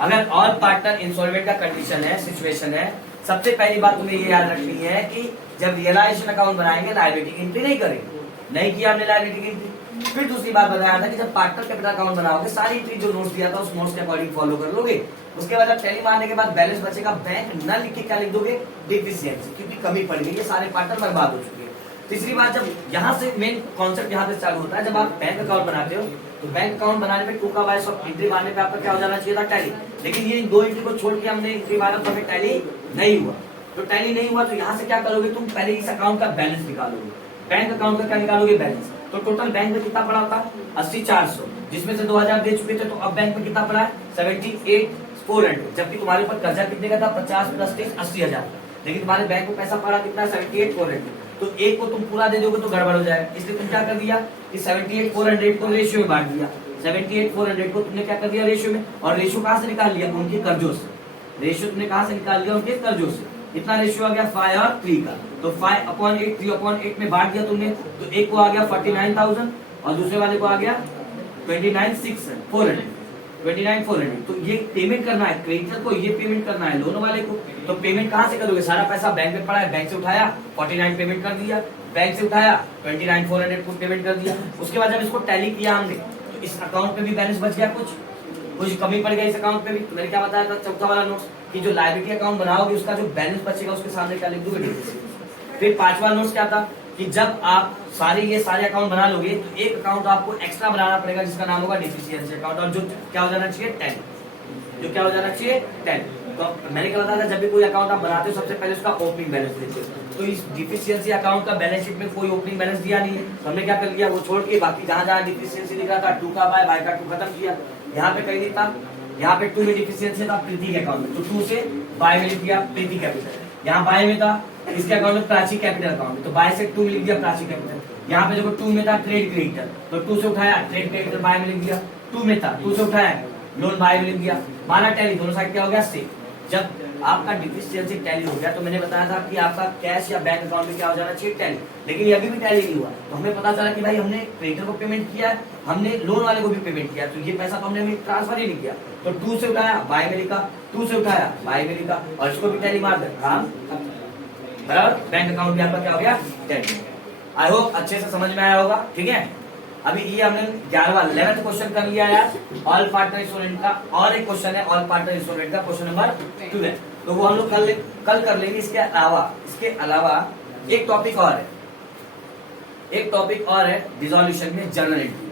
अगर ऑल पार्टनर इंसॉल्वेंट का कंडीशन है, सिचुएशन है, सबसे पहली बात तुम्हें ये याद रखनी है कि जब रियलाइजेशन अकाउंट बनाएंगे लायबिलिटी एंट्री नहीं करेंगे, नहीं किया हमने लायबिलिटी एंट्री। फिर दूसरी बात बताया था कि जब पार्टनर कैपिटल अकाउंट बनाओगे सारी एंट्री जो नोट्स दिया था उस नोट्स के अकॉर्डिंग फॉलो कर लोगे। उसके बाद जब टैली मारने के बाद बैलेंस बचेगा, बैंक न लिख के क्या लिख दोगे, डिफिशियंसी, क्योंकि कमी पड़ गई है, सारे पार्टनर बर्बाद हो चुके हैं। तीसरी बात, जब यहाँ से मेन कॉन्सेप्ट यहाँ से चालू होता है, जब आप बैंक अकाउंट बनाते हो तो बैंक अकाउंट बनाने में 2 का बाय ऑफ एंट्री मारने पे आपका क्या हो जाना चाहिए था, टैली। लेकिन ये 2 एंट्री को छोड़ के हमने एंट्री मारा तो हमें टैली नहीं हुआ। तो टैली नहीं हुआ तो यहाँ से क्या करोगे तुम, पहले इस अकाउंट का बैलेंस निकालोगे, बैंक अकाउंट का क्या निकालोगे, बैलेंस। तो टोटल बैंक में कितना पड़ा था, 80,400, जिसमें से 2,000 दे चुके थे, तो अब बैंक में कितना पड़ा है, 78,400। जबकि तुम्हारे ऊपर कर्जा कितने का था, 50 + 30 80,000। लेकिन तुम्हारे बैंक को पैसा पड़ा कितना, 78,400। तो एक को तुम पूरा दे दोगे तो गड़बड़ हो जाएगा, इसलिए तुम क्या कर दिया कि 78,400 को रेशियो में बांट दिया। 78,400 को तुमने क्या कर दिया, रेशियो में। और रेशियो कहाँ से निकाल लिया, उनके कर्जों से। रेशियो तुमने कहाँ से निकाल लिया, उनके कर्जों से। इतना रेशियो आ गया 5 और 3 का, तो 5/8 3/8 में बांट दिया तुमने। तो एक को आ गया 49,000 और दूसरे वाले को आ गया 29,400। तो ये पेमेंट करना है क्रेडिटर को, ये पेमेंट करना है लोन वाले को। तो पेमेंट कहाँ से करोगे, सारा पैसा बैंक में पड़ा है, बैंक से उठाया 49 पेमेंट कर दिया, बैंक से उठाया 29,400 को पेमेंट कर दिया। उसके बाद जब इसको टैली किया हमने तो इस अकाउंट पे भी बैलेंस बच गया, कुछ कमी पड़ गया इस अकाउंट पे भी। तो मैंने क्या बताया था चौथा वाला नोट्स कि जो लायबिलिटी अकाउंट बनाओगे उसका जो बैलेंस बचेगा उसके सामने क्या लिख दोगे, फिर 5वां नोट्स क्या था कि जब आप ये सारे अकाउंट बना लोगे तो एक अकाउंट आपको एक्स्ट्रा बनाना पड़ेगा जिसका नाम होगा डिफिशियंसी अकाउंट, और जो क्या हो जाना चाहिए, टैली। जो क्या हो जाना चाहिए, टैली। तो मैंने क्या बताया था, जब भी कोई अकाउंट आप बनाते हो सबसे पहले उसका ओपनिंग बैलेंस देते हो। तो इस डिफिशियंसी अकाउंट का बैलेंस शीट में कोई ओपनिंग बैलेंस दिया नहीं है, तो हमने क्या कर लिया, वो छोड़ के बाकी जहां जहां डिफिशियंसी लिखा था 2 का बाय का 2 खत्म किया। यहाँ पे कहीं नहीं था, यहाँ पे 2 में डिफिशियंसी था प्रीति के अकाउंट में, तो 2 से बाय में लिख दिया प्रीति कैपिटल। यहाँ बाय में था इसके अकाउंट में प्राची कैपिटल अकाउंट में, तो बाय से 2 में लिख दिया प्राची कैपिटल। यहाँ पे देखो 2 में था ट्रेड क्रेडिटर, तो 2 से उठाया ट्रेड क्रेडिटर बाय में लिख दिया। 2 में था 2 से उठाया लोन बाय में लिख दिया। माना टैली, दोनों साइड क्या हो गया, सेम। जब आपका डिफिशियंसी टैली हो गया तो मैंने बताया था कि आपका कैश या बैंक अकाउंट में क्या हो जाना चाहिए, टैली। लेकिन ये अभी भी टैली नहीं हुआ, तो हमें पता चला कि भाई हमने क्रेडिटर को पेमेंट किया है, हमने लोन वाले को भी पेमेंट किया, तो ये पैसा तो हमने ट्रांसफर ही नहीं किया। तो 2 से उठाया बाय में लिखा, 2 से उठाया बाय में लिखा, और इसको भी टैली मार दे, काम बराबर। बैंक अकाउंट भी आपका क्या हो गया, टैली। आई होप अच्छे से समझ में आया होगा, ठीक है। अभी ये हमने 11वां क्वेश्चन कर लिया यार, ऑल पार्टनर इंस्टॉलमेंट का। और एक क्वेश्चन है ऑल पार्टनर इंस्टॉलमेंट का, क्वेश्चन नंबर 2 है, तो वो हम लोग कल कर लेंगे। इसके अलावा एक टॉपिक और है, डिसोल्यूशन में जर्नल एंट्री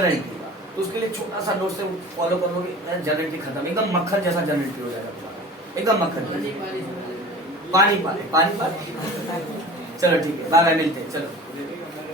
का। तो उसके लिए छोटा सा नोट से फॉलो करोगे, जर्नल एंट्री खत्म, एकदम मक्खन जैसा जर्नल एंट्री हो जाएगा तुम्हारा, एकदम मक्खन। पानी चलो ठीक है, बाय बाय, मिलते हैं, चलो।